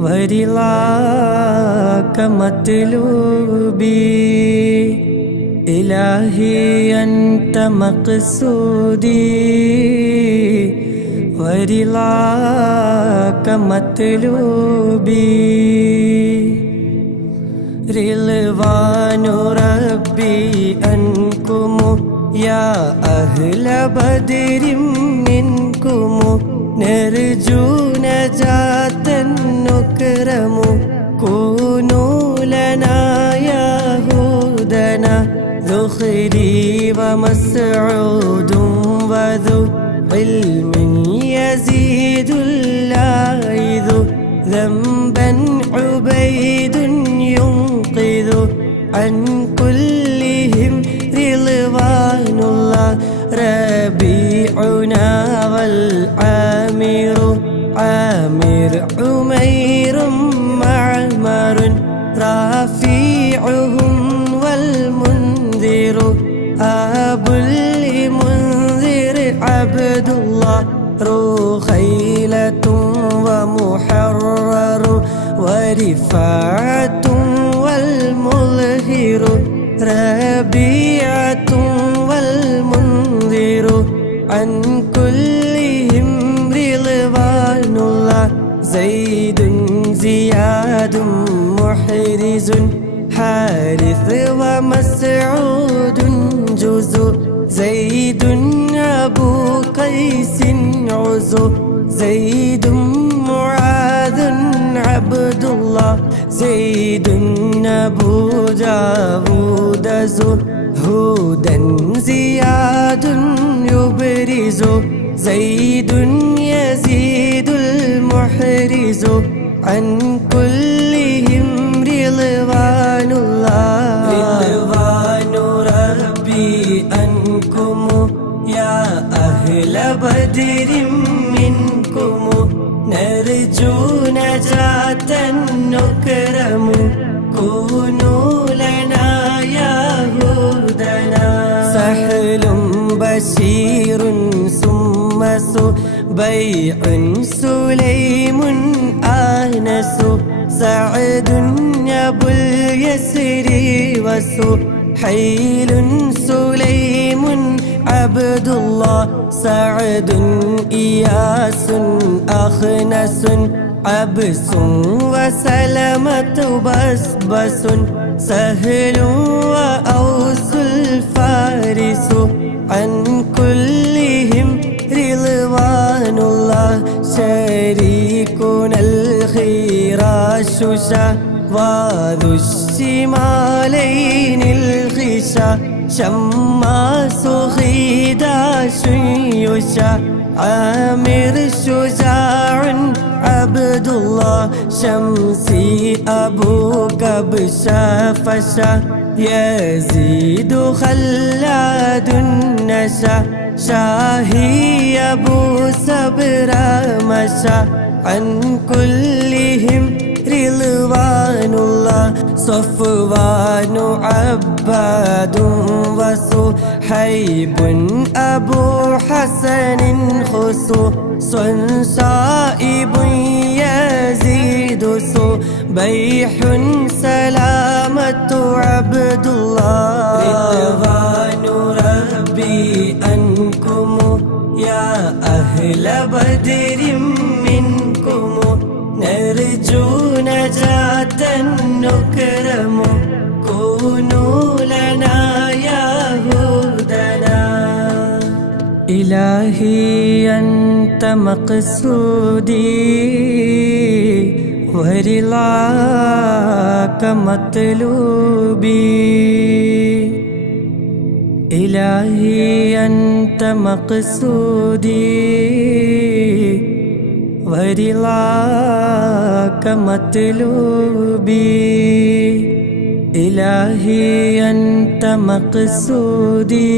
ورضاك مطلوبي إلهي أنت مقصودي ورضاك مطلوبي رضوان ربي أنكم يا أهل بدر منكم نرجو نجاة نكرم كونوا لنا يهودنا ذخري ومسعود وذو علم يزيد اللاعذ ذنبا عبيد ينقذ عن كلهم رضوان الله ربيعنا والعامر عامر عمير معمر رافيعهم والمنذر أبو المنذر عبد الله رخيلة ومحرر ورفاعة والمظهر ربيعة والمنذر عن كلهم رضوان الله زيد زياد محرز حارث ومسعود جزء زيد أبو قيس عزو زيد معاذ عبد الله زيد أبو داود زهودا زياد يبرز زيد يزيد المحرز عن كلهم رضوان الله رضوان ربي أنكم يا أهل بدر منكم نرجو نجاة نكرم كونوا لنا يهودنا سهل بشير ثم بيع سليم آنس سعد أبو اليسر وسحيل سليم عبد الله سعد إياس أخنس عبس وسلمة بسبس سهل وأوس الفارس عن كلهم رضوان الله شريكنا الخراش وذو شمالين الخشا شماس خداش يشا عامر شجاع عبد الله شمسي أبوك بشافشا يزيد خلاد النشا شاهي أبو سبر مشى عن كلهم رضوان الله صفوان عباد وصحيب أبو حسن خصوص صائب يزيد صبيح سلامة عبد الله رضوان ربي أنكم يا أهل بدر منكم نرجو نجاة نكرم كونوا لنا يا هدنا إلهي أنت مقصودي ورضاك مطلوبي إلهي أنت مقصودي ورضاك مطلوبي إلهي أنت مقصودي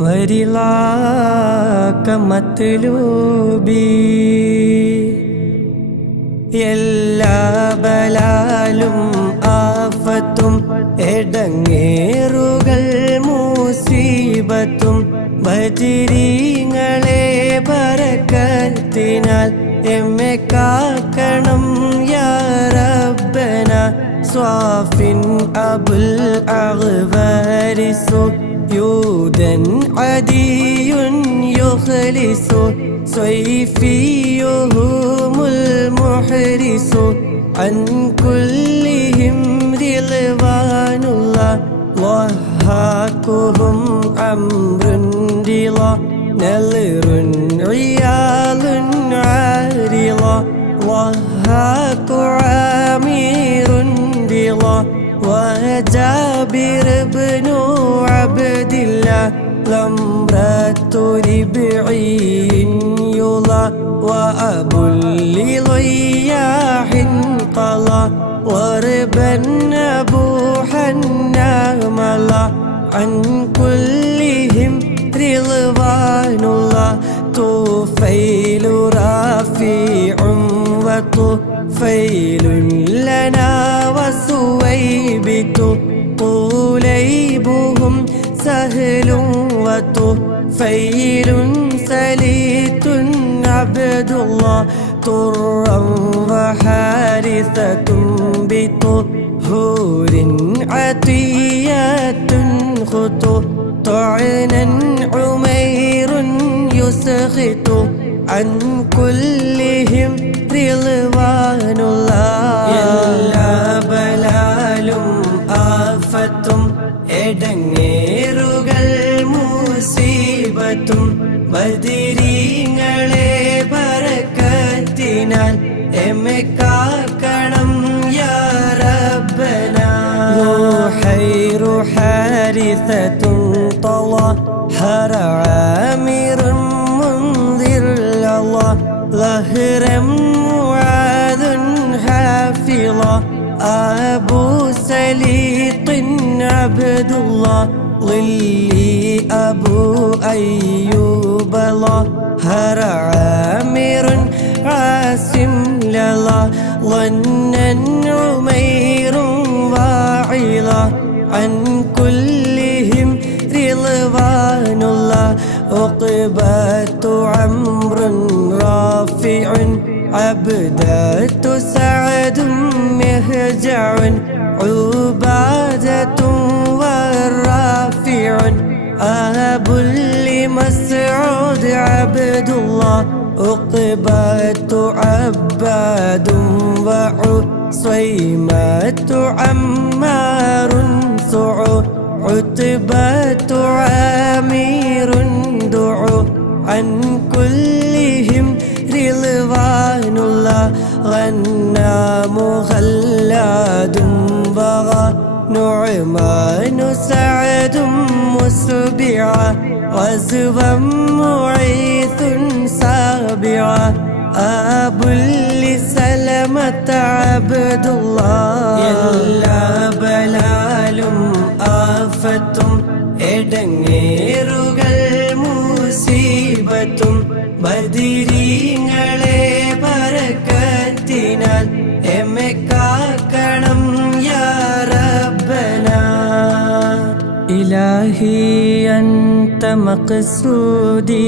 ورضاك مطلوبي എല്ലാ ബലാലും ആഫത്തും എടങ്ങേറുകൾ മുസീബത്തും ബദരീങ്ങളെ ബറക്കത്തിനാൽ എമ്മെ കാക്കണം യാ റബ്ബന സ്വാഫിൻ അബുൽ അഗ്വാരിസു യൂദൻ അദിയുൻ യുഖ്ലിസു صيفيهم المحرس عن كلهم رضوان الله ضحاكهم أمر رضا نذر عيال عارضة ضحاك عامر رضا وجابر بن عبد الله لمرة ربعي يلا وأبو لضياح قضى وربا أبوحا ملا عن كلهم رضوان الله طفيل رافع وطفيل لنا وسويبت طوليبهم سهل وطفيل سليت عبد الله طرا وحارثة بطهور عطيات خطو طعنا عمير يسخط عن كلهم رضوان الله എല്ലാ ബലാലും ആഫത്തും എടങ്ങേറുകൾ മുസീബത്തും ബദരീങ്ങളെ ബറക്കത്തിനാൽ എമ്മെ കാക്കണം യാ റബ്ബന റുഹൈർ ഹാരിസത്തുൻ طلحر عامر منذر الله ظهرا معاذ حافظا أبو سليط عبد الله ظلي أبو أيوب ظهر عامر عاصم للا ظنا عمير واعظا عن كلهم رضوان الله عقبة عمر رافع عبدة سعد مهجع عبادة والرافع أبو لمسعود عبد الله عقبة عباد وعصيمة عمار سعود عتبة عامر دعو عن كلهم رضوان الله غنام خلاد بغى نعمان سعد مسبعا غزوا معيث سابعا أبو لسلمة عبد الله എല്ലാ ബലാലും ആഫത്തും എടങ്ങേറുകൾ മുസീബത്തും ബദരീങ്ങളെ ബറക്കത്തിനാൽ എമ്മെ കാക്കണം യാ റബ്ബന ഇലാഹി അൻത മഖ്സൂദി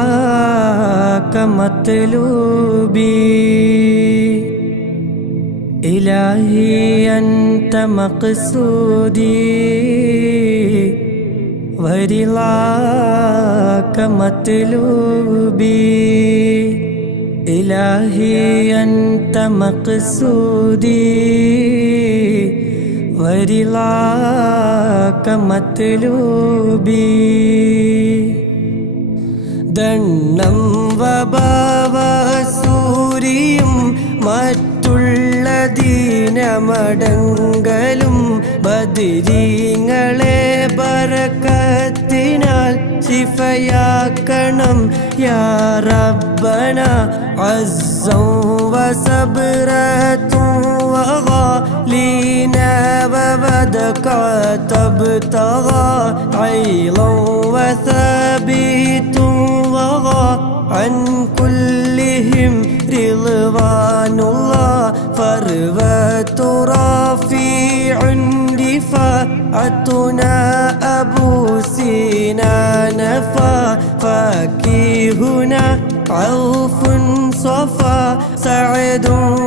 വരിളാക മത്ലൂബി ഇലാഹി അൻത മഖ്സൂദി വരിളാക മത്ലൂബി ഇലാഹി അൻത മഖ്സൂദി വരിളാക മത്ലൂബി ദണ്ണം വബാവസൂരിയും മറ്റുള്ള ദീനമടങ്കലും ബദരീങ്ങളെ ബറക്കത്തിനാൽ ശിഫയാക്കണം യാ റബ്ബന അസ്സൗ വസബ്റതും വഗാലീന വവദക തബ്തഗാ ഐളൗ വസബീതും عن كلهم رضوان الله فروة رفيع دفاعتنا أبو سنان فاكهنا عوف صفا سعد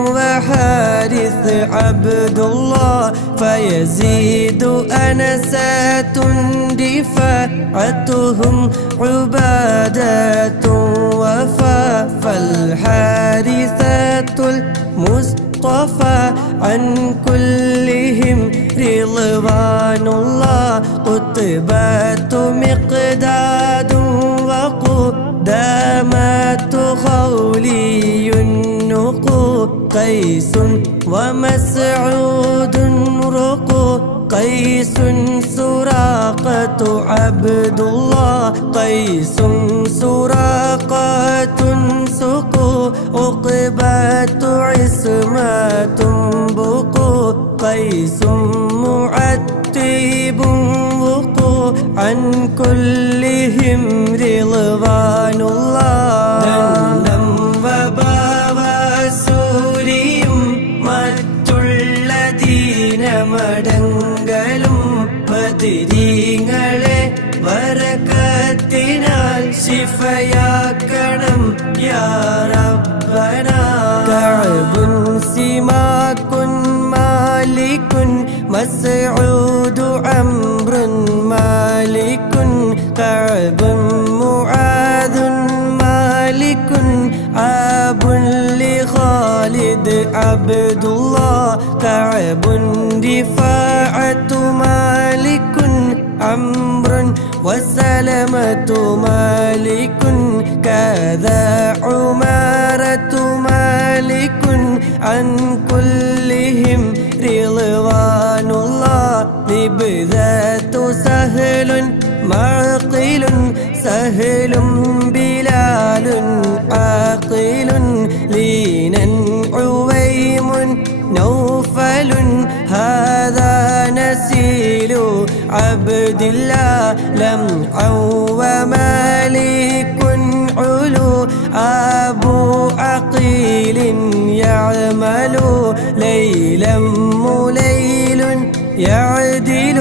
وحارث عبد الله فيزيد أنسات دفاعتهم عبادة وفا فالحارثة المصطفى عن كلهم رضوان الله قطبات مقداد وقدامات خولي النقو قيس ومسعود رقو قيس سراقة عبد الله قيس سراقة سقو عقبة عصمة بقو قيس معتب وقو عن كلهم رضوان الله ദണ്ണം വബാവസൂരിയും മറ്റുള്ള ദീനമടങ്കലും ബദരീങ്ങളെ ബറക്കത്തിനാൽ ശിഫയാക്കണം യാ റബ്ബന കഅബുൻ സിമാകുൻ മാലികുൻ മസ്ഊദ് അംറുൻ മാലികുൻ കഅബുൻ മുആദുൻ മാലികുൻ അബുൻ لخالد عبد الله كعب رفاعة مالك عمرو وسلمة مالك كذا عمارة مالك عن كلهم رضوان الله لبذات سهل معقل سهل بلال عاقل لينا عويم نوفل هذا نسيل عبد الله لمعا ومالك علو أبو عقيل يعمل ليلا مليل يعدل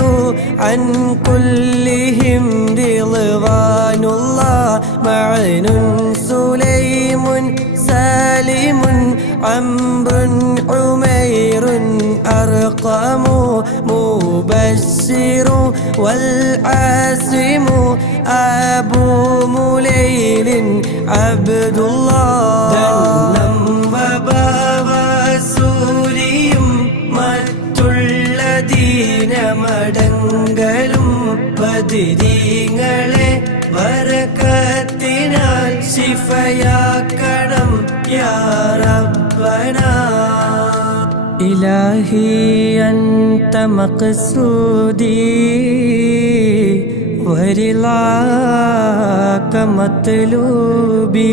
عن كلهم رضوان الله معن سليم سالم عمرو عمير أرقم مبشر والعاصم أبو مليل عبد الله ദണ്ണം വബാവസൂരിയും മറ്റുള്ള ദീനമടങ്കലും ബദരീങ്ങളെ ബറക്കത്ത് റഹ്മത്തിനാൽ ശിഫയാക്കണം യാ റബ്ബനാ ഇലാഹി അൻത മഖ്സൂദി വരിളാക മത്ലൂബി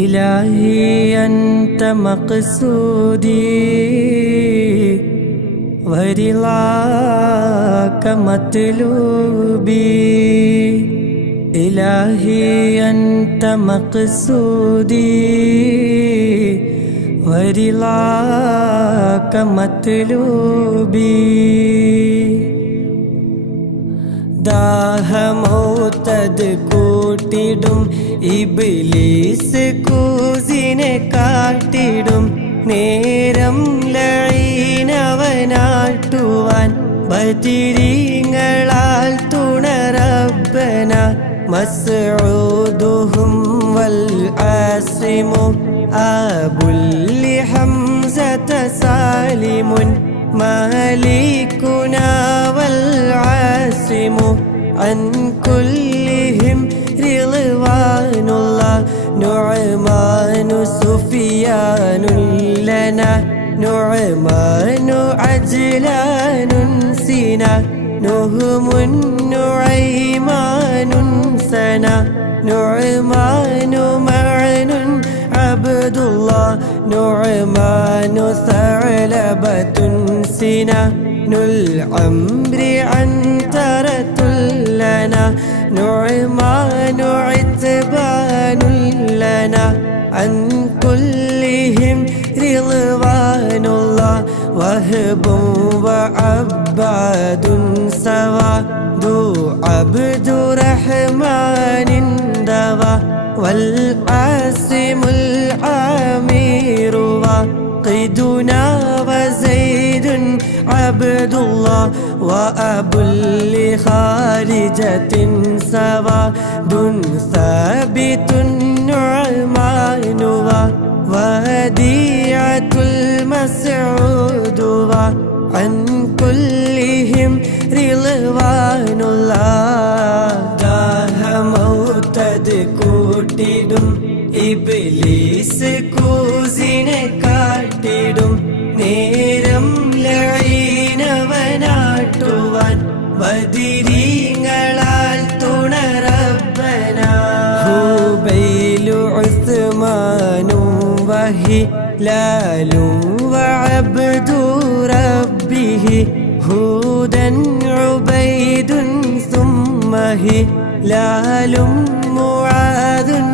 ഇലാഹി അൻത മഖ്സൂദി വരിളാക മത്ലൂബി ഇലാഹി അൻത മഖ്സൂദി വരിളാക മത്ലൂബി ദാഹമൗതദ് കൂട്ടിടും ഇബ്ലീസ് കൂസിനെ കാട്ടിടും നേരം ലഈനവനാട്ടുവാൻ ബദിരീങ്ങളാൽ തുണറബ്ബന മസ്ഊദുഹും വൽ ആസിമു അബുൽ ഹംസത സാലിമുൻ മാലികുനാ വൽ ആസിമു അൻ കുല്ലിഹിം റിളവാനുല്ലാഹ് നുഅ്മാനു സുഫിയാനുൻ ലനാ നുഅ്മാനു അജ്ലാനുൻ സിനാ നുഹ്മുൻ നുഐമാനുൻ സനാ നുഅ്മാനു മഅനുൻ അബ്ദുല്ലാഹ് നുഅ്മാനു സഅലബത്തുൻ സിനാ നുൽ അംരി അൻതറത്തുൽ ലനാ നുഅ്മാനു ഇത്ബാനുൽ ലനാ അൻ കുല്ലിഹിം റിളവാനുല്ലാഹ് വഹബുൻ വഅബ്ബാദുൻ സവാ ദു അബ്ദുറഹ്മാനിൻ ദവാ വൽ ആസിമുൽ ആമീറു വഖിദുനാ വസൈദുൻ അബ്ദുല്ലാഹ് വഅബുൽ ഖാരിജത്തിൻ സവാ ദുൻ സാബിതുൻ നുഅ്മാനു വദിഅത്തുൽ മസ്ഊദു അൻ കുല്ലിഹിം റിളവാനുല്ലാഹ് ദാഹമൗതദ് കൂട്ടിടും ഇബ്ലീസ് കൂസിനെ കാട്ടിടും നേരം ലഈനവനാട്ടുവാൻ ബദിരീങ്ങളാൽ തുണറബ്ബനാ ഹുബൈലു ഉസ്മാനും വഹിലാലും വഅബ്ദു റബ്ബിഹി ഹൂദൻ ഉബൈദുൻ സുമ്മ ഹിലാലും മുആദുൻ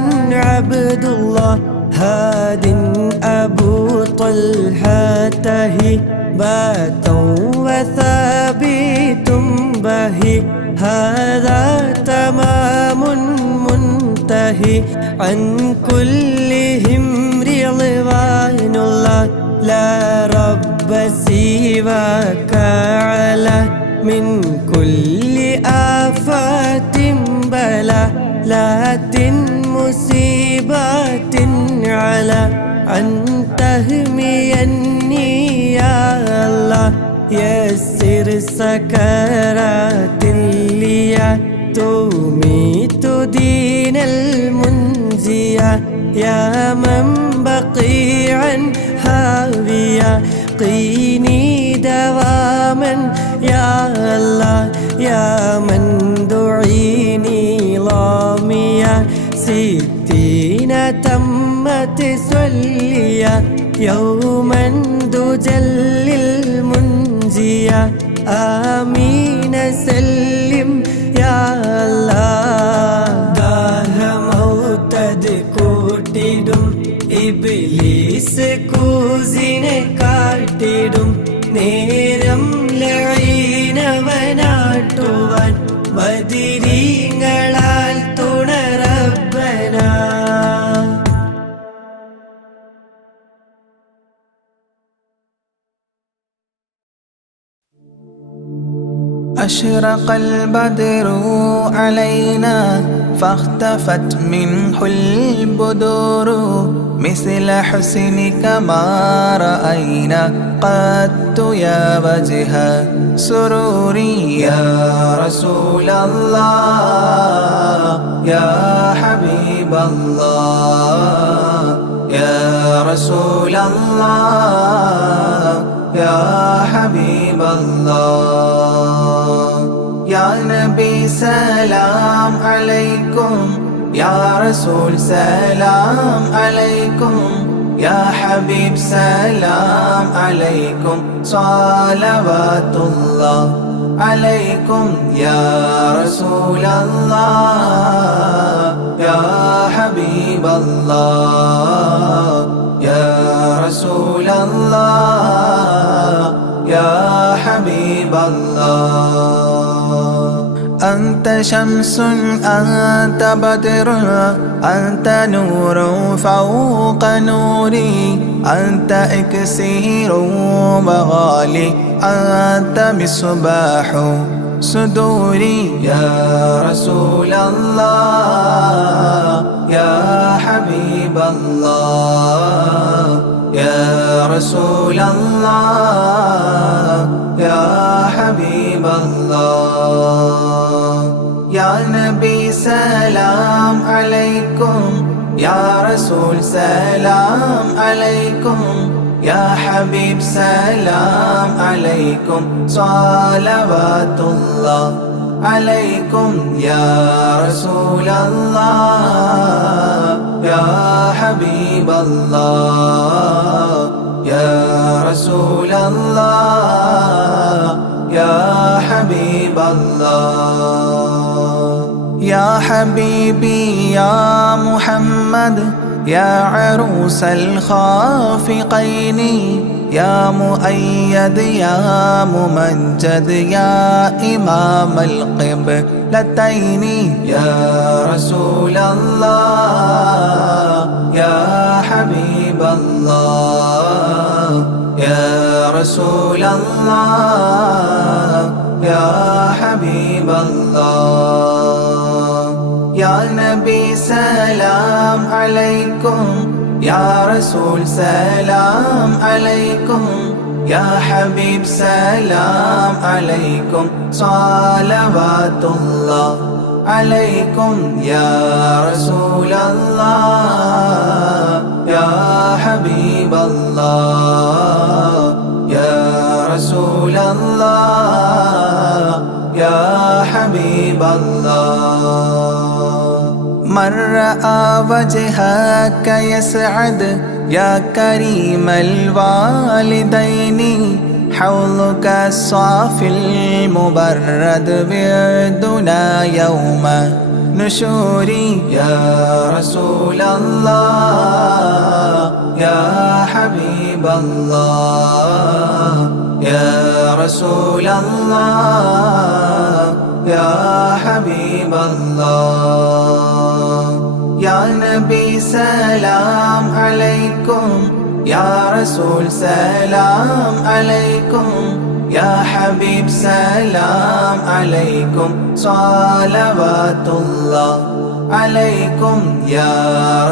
അബ്ദുല്ലാഹ് ഹാദിൻ അബൂ ത്വൽഹത ഹിബാതൻ വസാബിതും ബഹി ഹാദാ തമാമുൻ മുൻതഹി അൻ കുല്ലിഹിം റിളവാനുല്ലാഹ് ലാ റബ്ബ സിവാക അലാ മിൻ കുല്ലി ആഫാത്തിൻ ബലാ ലാത്തിൻ മുസീബാത്തിൻ അലാ അൻ തഹ്മിയന്നി യാ അല്ലാഹ് യസ്സിർ സകറാത്തിൽ ലിയാ തുമീതു ദീനൽ മുൻസിയ യാ മൻ ബഖീഅൻ ഹാവിയ قيني دواما يا الله يا من دعيني ضاميا 60 تمت سليا يوما دجل المنجيا آمين سلم يا الله ദാഹമൗതദ് കൂട്ടിടും ഇബ്ലീസ് കൂസിനെ കാട്ടിടും നേരം ലഈനവനാട്ടുവാൻ ബദിരീങ്ങളാൽ തുണറബ്ബനാ أشرق البدر علينا فاختفت منه البدور مثل حسنك ما رأينا قط يا وجه سروري يا رسول الله يا حبيب الله يا رسول الله يا حبيب الله يا نبي سلام عليكم يا رسول سلام عليكم يا حبيب سلام عليكم صلوات الله عليكم يا رسول الله يا حبيب الله يا رسول الله يا حبيب الله أنت شمس أنت بدر أنت نور فوق نوري أنت إكسير وغالي أنت مصباح صدوري يا رسول الله يا حبيب الله يا رسول الله يا حبيب الله يا نبي سلام عليكم يا رسول سلام عليكم يا حبيب سلام عليكم صلوات الله عليكم يا رسول الله يا حبيب الله يا رسول الله يا حبيب الله يا حبيبي يا محمد يا عروس الخافقين يا مؤيد يا ممجد يا إمام القبلتين يا رسول الله يا حبيب الله يا رسول الله يا حبيب الله يا نبي سلام عليكم يا رسول سلام عليكم يا حبيب سلام عليكم صلوات الله عليكم يا رسول الله يا حبيب الله يا رسول الله يا حبيب الله من رأى وجهك يسعد يا كريم الوالدين حوضك الصافي المبرد بردنا يوم نشوري يا رسول الله يا حبيب الله يا رسول الله يا حبيب الله يا نبي سلام عليكم يا رسول سلام عليكم يا حبيب سلام عليكم صلوات الله عليكم يا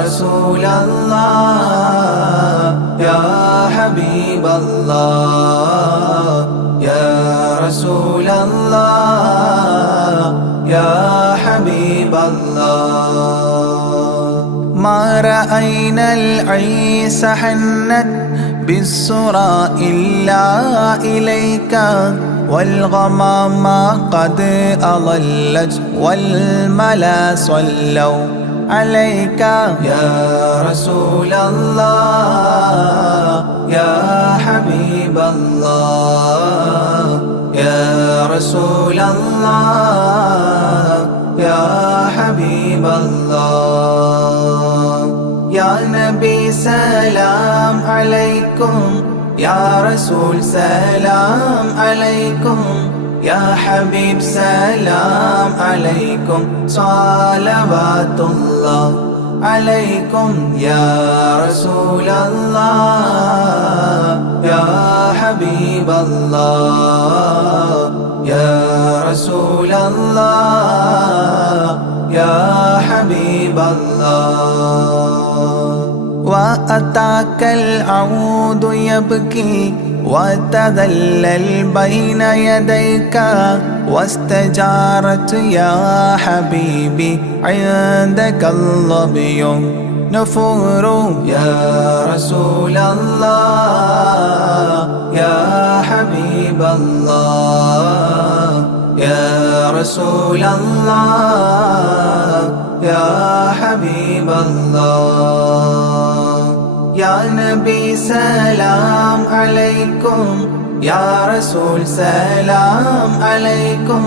رسول الله يا حبيب الله يا رسول الله يا حبيب الله ما رأينا العيس حنت بالسرى إلا إليك والغمام قد أضلت والملا صلوا عليك يا رسول الله يا حبيب الله يا رسول الله يا حبيب الله يا نبي سلام عليكم يا رسول سلام عليكم يا حبيب سلام عليكم صلوات الله عليكم يا رسول الله يا حبيب الله يا رسول الله يا حبيب الله وأتاك العود يبكي وتذلل بين يديك واستجارت يا حبيبي عندك الظبي نفور يا رسول الله يا حبيب الله يا رسول الله يا حبيب الله يا نبي سلام عليكم يا رسول سلام عليكم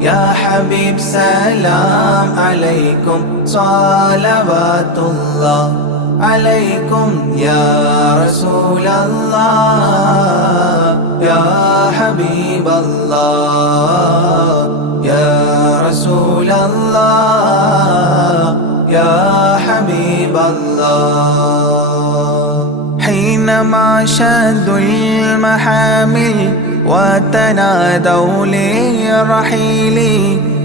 يا حبيب سلام عليكم صلوات الله عليكم يا رسول الله يا حبيب الله يا رسول الله يا حبيب الله حينما شدوا المحامل وتنادوا للرحيل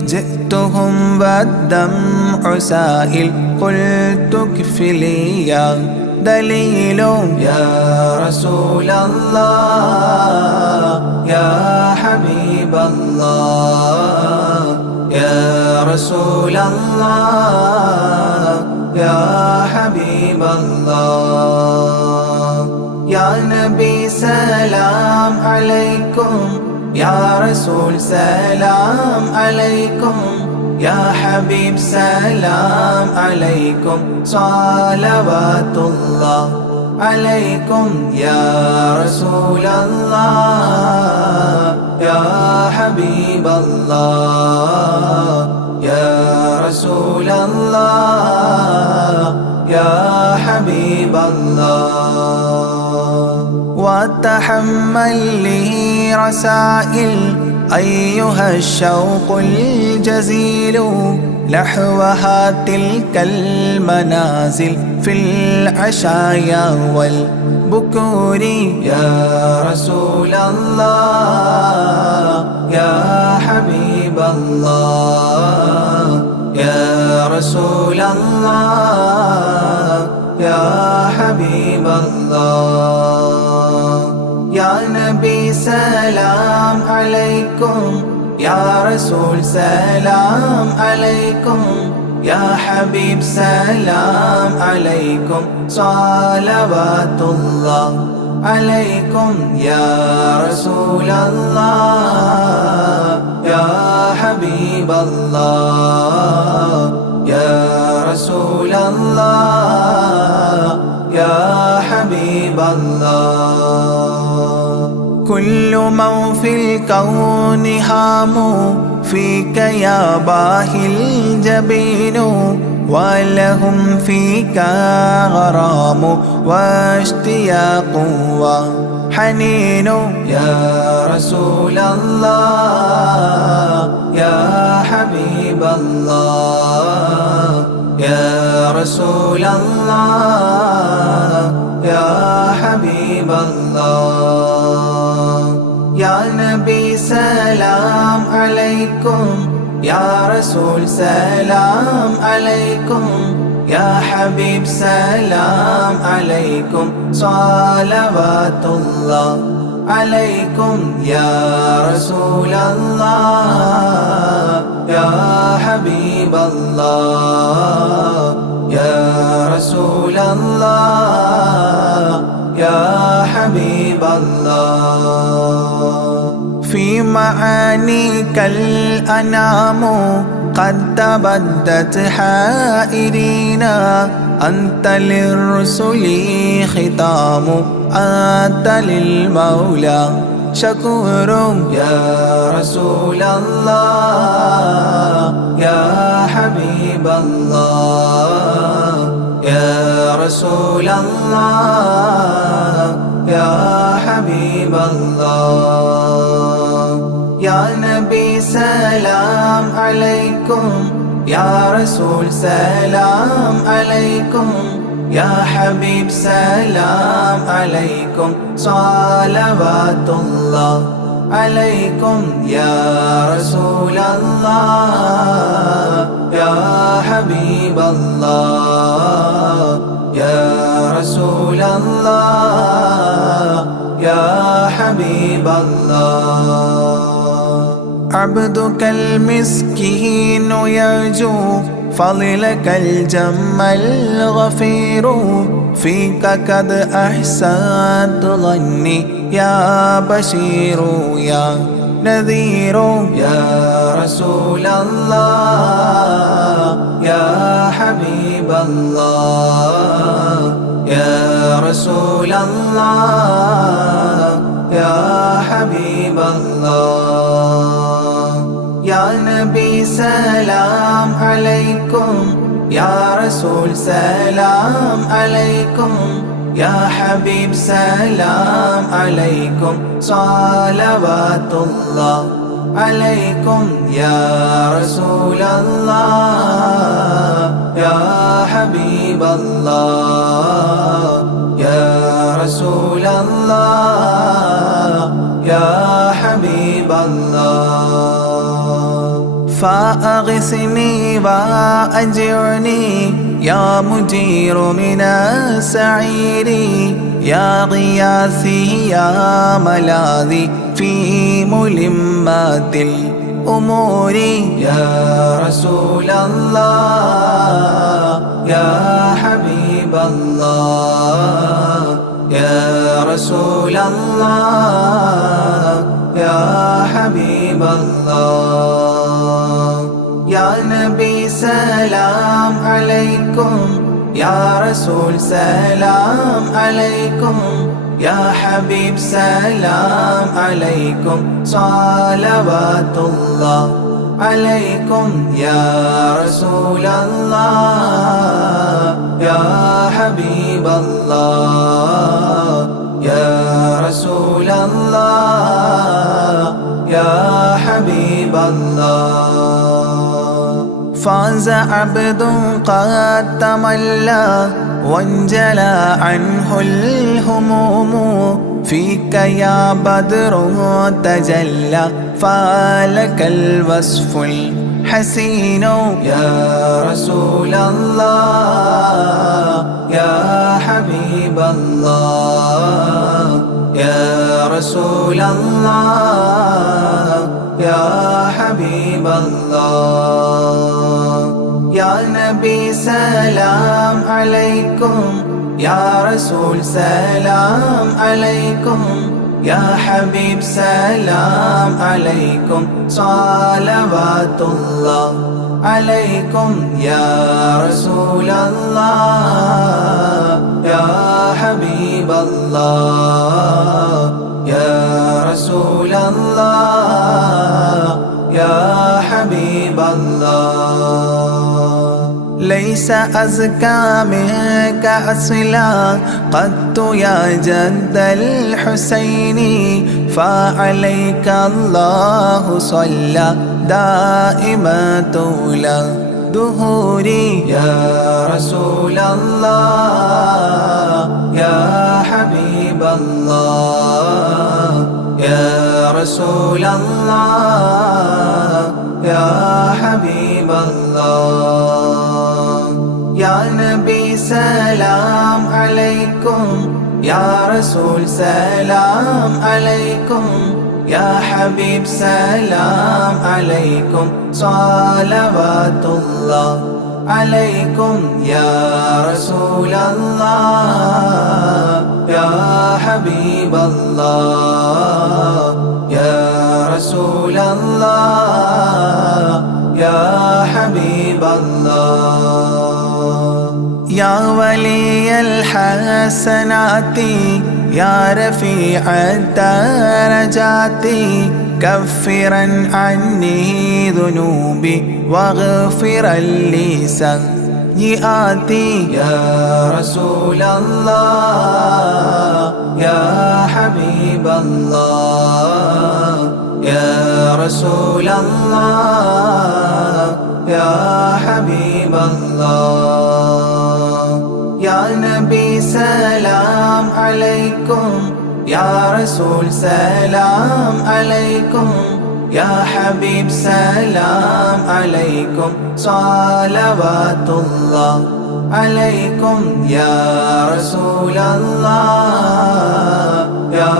جئتهم والدمع سائل قلت كفلي يا دليل يا رسول الله يا حبيب الله يا رسول الله يا حبيب الله يا نبي سلام عليكم يا رسول سلام عليكم يا حبيب سلام عليكم صلوات الله عليكم يا رسول الله يا حبيب الله يا رسول الله يا حبيب الله وتحمل لي رسائل أيها الشوق الجزيل نحوها تلك المنازل في العشايا والبكور يا رسول الله يا حبيب الله يا رسول الله يا حبيب الله يا نبي سلام عليكم يا رسول سلام عليكم يا حبيب سلام عليكم صلوات الله عليكم يا رسول الله يا حبيب الله يا رسول الله يا حبيب الله كل من في الكون هام فيك يا باهي الجبين ولهم فيك غرام واشتياق وحنين يا رسول الله يا حبيب الله يا رسول الله يا حبيب الله يا نبي سلام عليكم يا رسول سلام عليكم يا حبيب سلام عليكم صلوات الله عليكم يا رسول الله يا حبيب الله يا رسول الله يا حبيب الله في معانيك الأنام قد تبدت حائرين أنت للرسل ختام أنت للمولى شكور يا رسول الله يا حبيب الله يا رسول الله يا حبيب الله يا نبي سلام عليكم يا رسول سلام عليكم يا حبيب سلام عليكم صلوات الله عليكم يا رسول الله يا حبيب الله يا رسول الله يا حبيب الله. عبدك المسكين يرجو فضلك الجم الغفير، فيك قد أحسنت ظني يا بشير يا نذير. يا رسول الله يا حبيب الله يا رسول الله يا حبيب الله. يا نبي سلام عليكم، يا رسول سلام عليكم، يا حبيب سلام عليكم، صلوات الله عليكم. يا رسول الله يا حبيب الله يا رسول الله يا حبيب الله. فأغثني وأجرني يا مجير من السعير، يا غياثي يا ملاذي في ملمات الأمور. يا رسول الله يا حبيب الله يا رسول الله يا حبيب الله. يا نبي سلام عليكم، يا رسول سلام عليكم، يا حبيب سلام عليكم، صلوات الله عليكم. يا رسول الله يا حبيب الله يا رسول الله يا حبيب الله. فاز عبد قد تملى وانجلى عنه الهموم، فيك يا بدر تجلى فلك الوصف الحسين. يا رسول الله يا حبيب الله يا رسول الله يا حبيب الله. يا نبي سلام عليكم، يا رسول سلام عليكم، يا حبيب سلام عليكم، صلوات الله عليكم. يا رسول الله يا حبيب الله يا رسول الله يا حبيب الله. ليس أزكى منك أصلا قدت يا جد الحسين، فعليك الله صلى دائما طول دهوري. يا رسول الله يا حبيب الله يا رسول الله يا حبيب الله. يا نبي سلام عليكم، يا رسول سلام عليكم، يا حبيب سلام عليكم، صلوات الله عليكم. يا رسول الله يا حبيب الله يا رسول الله يا حبيب الله. يا ولي الحسنات يا رفيع الدرجات، كفرا عني ذنوبي واغفرا لي سيئاتي. يا رسول الله يا حبيب الله يا رسول الله يا حبيب الله. يا نبي سلام عليكم، يا رسول سلام عليكم، يا حبيب سلام عليكم، صلوات الله عليكم يا رسول الله يا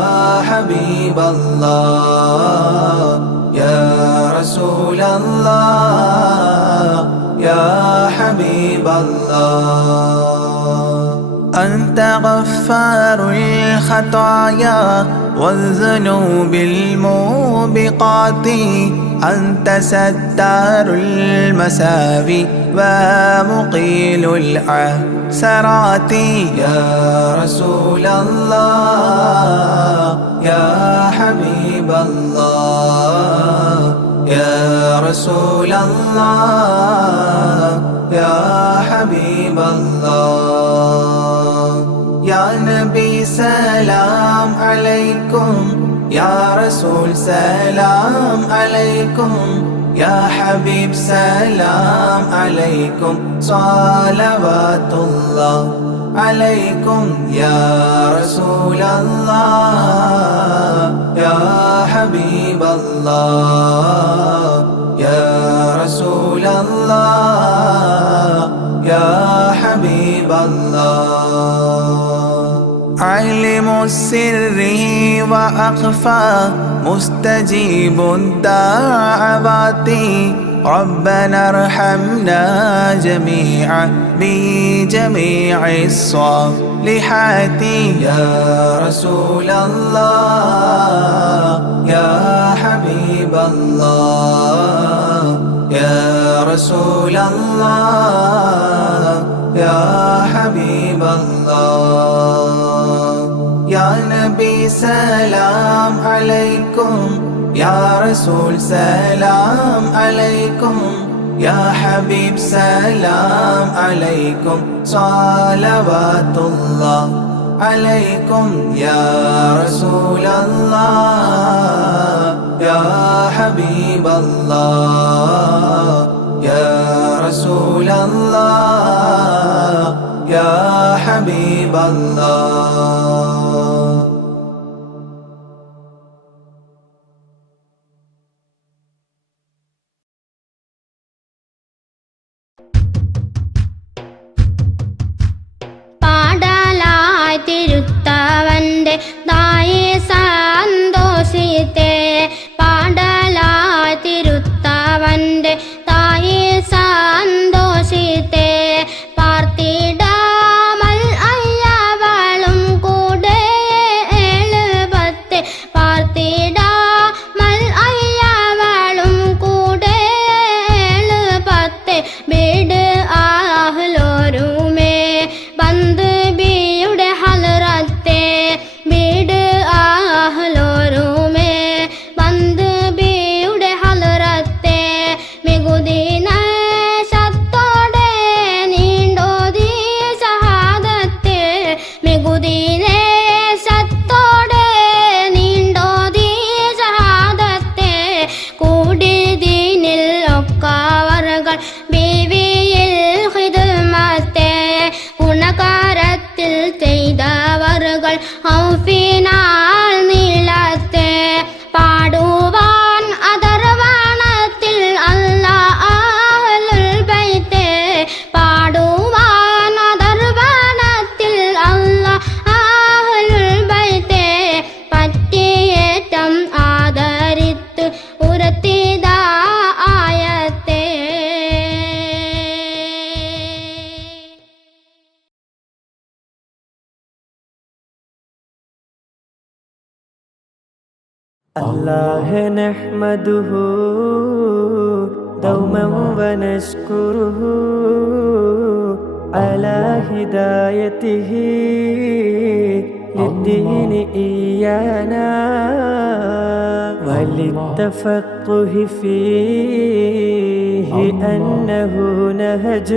حبيب الله يا رسول الله يا حبيب الله أنت غفار الخطايا والذنوب الموبقات أنت ستار المساوي ومقيل العثرات يا رسول الله يا حبيب الله يا رسول الله يا حبيب الله يا نبي سلام عليكم يا رسول سلام عليكم يا حبيب سلام عليكم صلوات الله عليكم يا رسول الله يا حبيب الله يا رسول الله يا حبيب الله علم السر وأخفى مستجيب الدعوات ربنا ارحمنا جميعا بجميع الصالحات يا رسول الله يا حبيب الله يا رسول الله يا حبيب الله يا نبي سلام عليكم يا رسول سلام عليكم يا حبيب سلام عليكم صلوات الله عليكم يا رسول الله يا حبيب الله يا رسول الله يا حبيب الله തിരുത്തവന്റെ ദായേ സന്തോഷിത്തേ പാടലായി തിരുത്തവന്റെ ദായേ സന്തോഷിത്തേ പാർത്തിടാമൽ അയ്യവളും കൂടെ എഴുപത്തെ പാർത്തിടാമൽ അയ്യവളും കൂടെ എഴുപത്തെ വീട് ആഹ്ലോരുമേ ബന്ദ് ഔഫിനാൽ നീളത്തെ പാടുവാൻ അദർവണത്തിൽ അല്ലാഹ് അഹ്ലുൽ ബൈത്തെ പാടുവാൻ അദർവണത്തിൽ അല്ലാഹ് അഹ്ലുൽ ബൈത്തെ പറ്റിയേറ്റം ആദരിത്ത് ഉരത്തിത ആയത്തെ الله نحمده دوما ونشكره على هدايته للدين إيانا وللتفقه فيه أنه نهج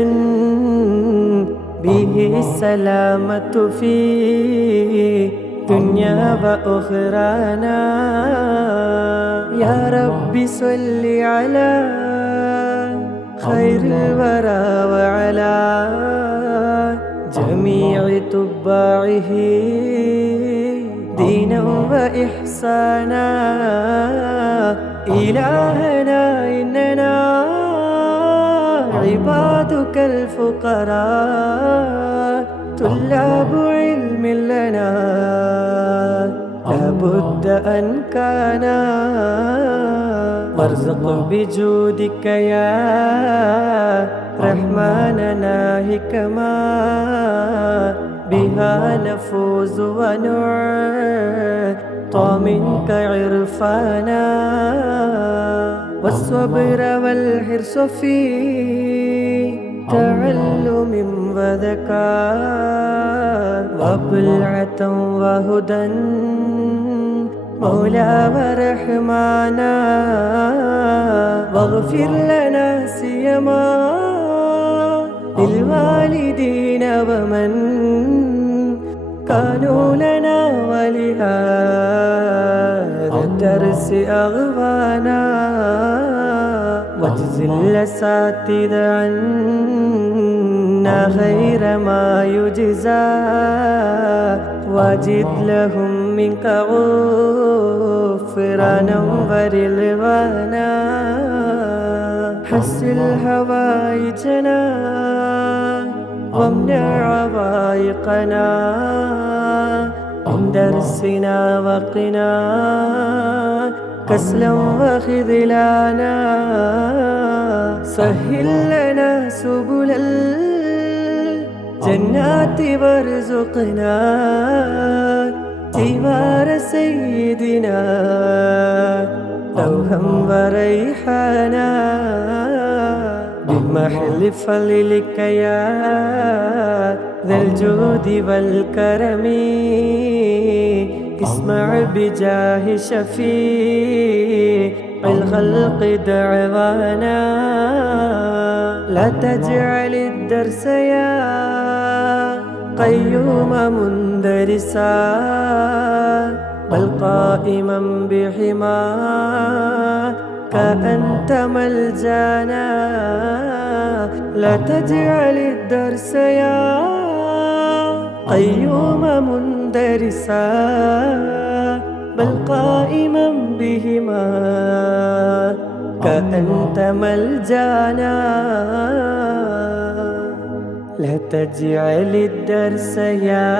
به السلامة فيه دنيا وأخرانا يا رب صل على خير الورى وعلى جميع تباعه دينا وإحسانا إلهنا إننا عبادك كالفقراء طلاب علم لنا لابد أن كان وارزق بجودك يا رحمننا حكما بها نفوز ونعطى منك عرفانا والصبر والحرص في تعلم وذكاء وبلعة وهدى مولى ورحمانا واغفر لنا سيما للوالدين ومن كانوا لنا ولهذا الدرس أغوانا واجزل الأساتذة عنا خير ما يجزى واجد لهم منك غفرانا ورضوانا حسن هوائجنا وامنع عوائقنا من درسنا وقنا كسلا وخذلانا سهل لنا سبل الجنات وارزقنا جوار سيدنا روحا وريحانا بمحل فضلك يا ذا الجود والكرم اسمع بجاه شفيع الخلق دعوانا لا تجعل الدرس يا قيوم مندرسا بل قائما بحماك أنت ملجانا لا تجعل الدرس يا قيوم مندرسا بل قائما بهما كأنت ملجانا لا تجعل الدرس يا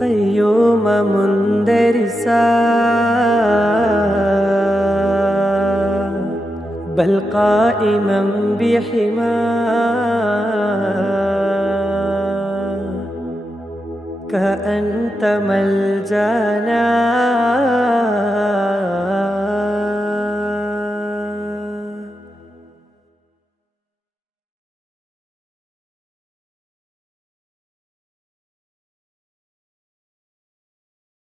قيوم مندرسا بل قائما بحماك أنت ملجانا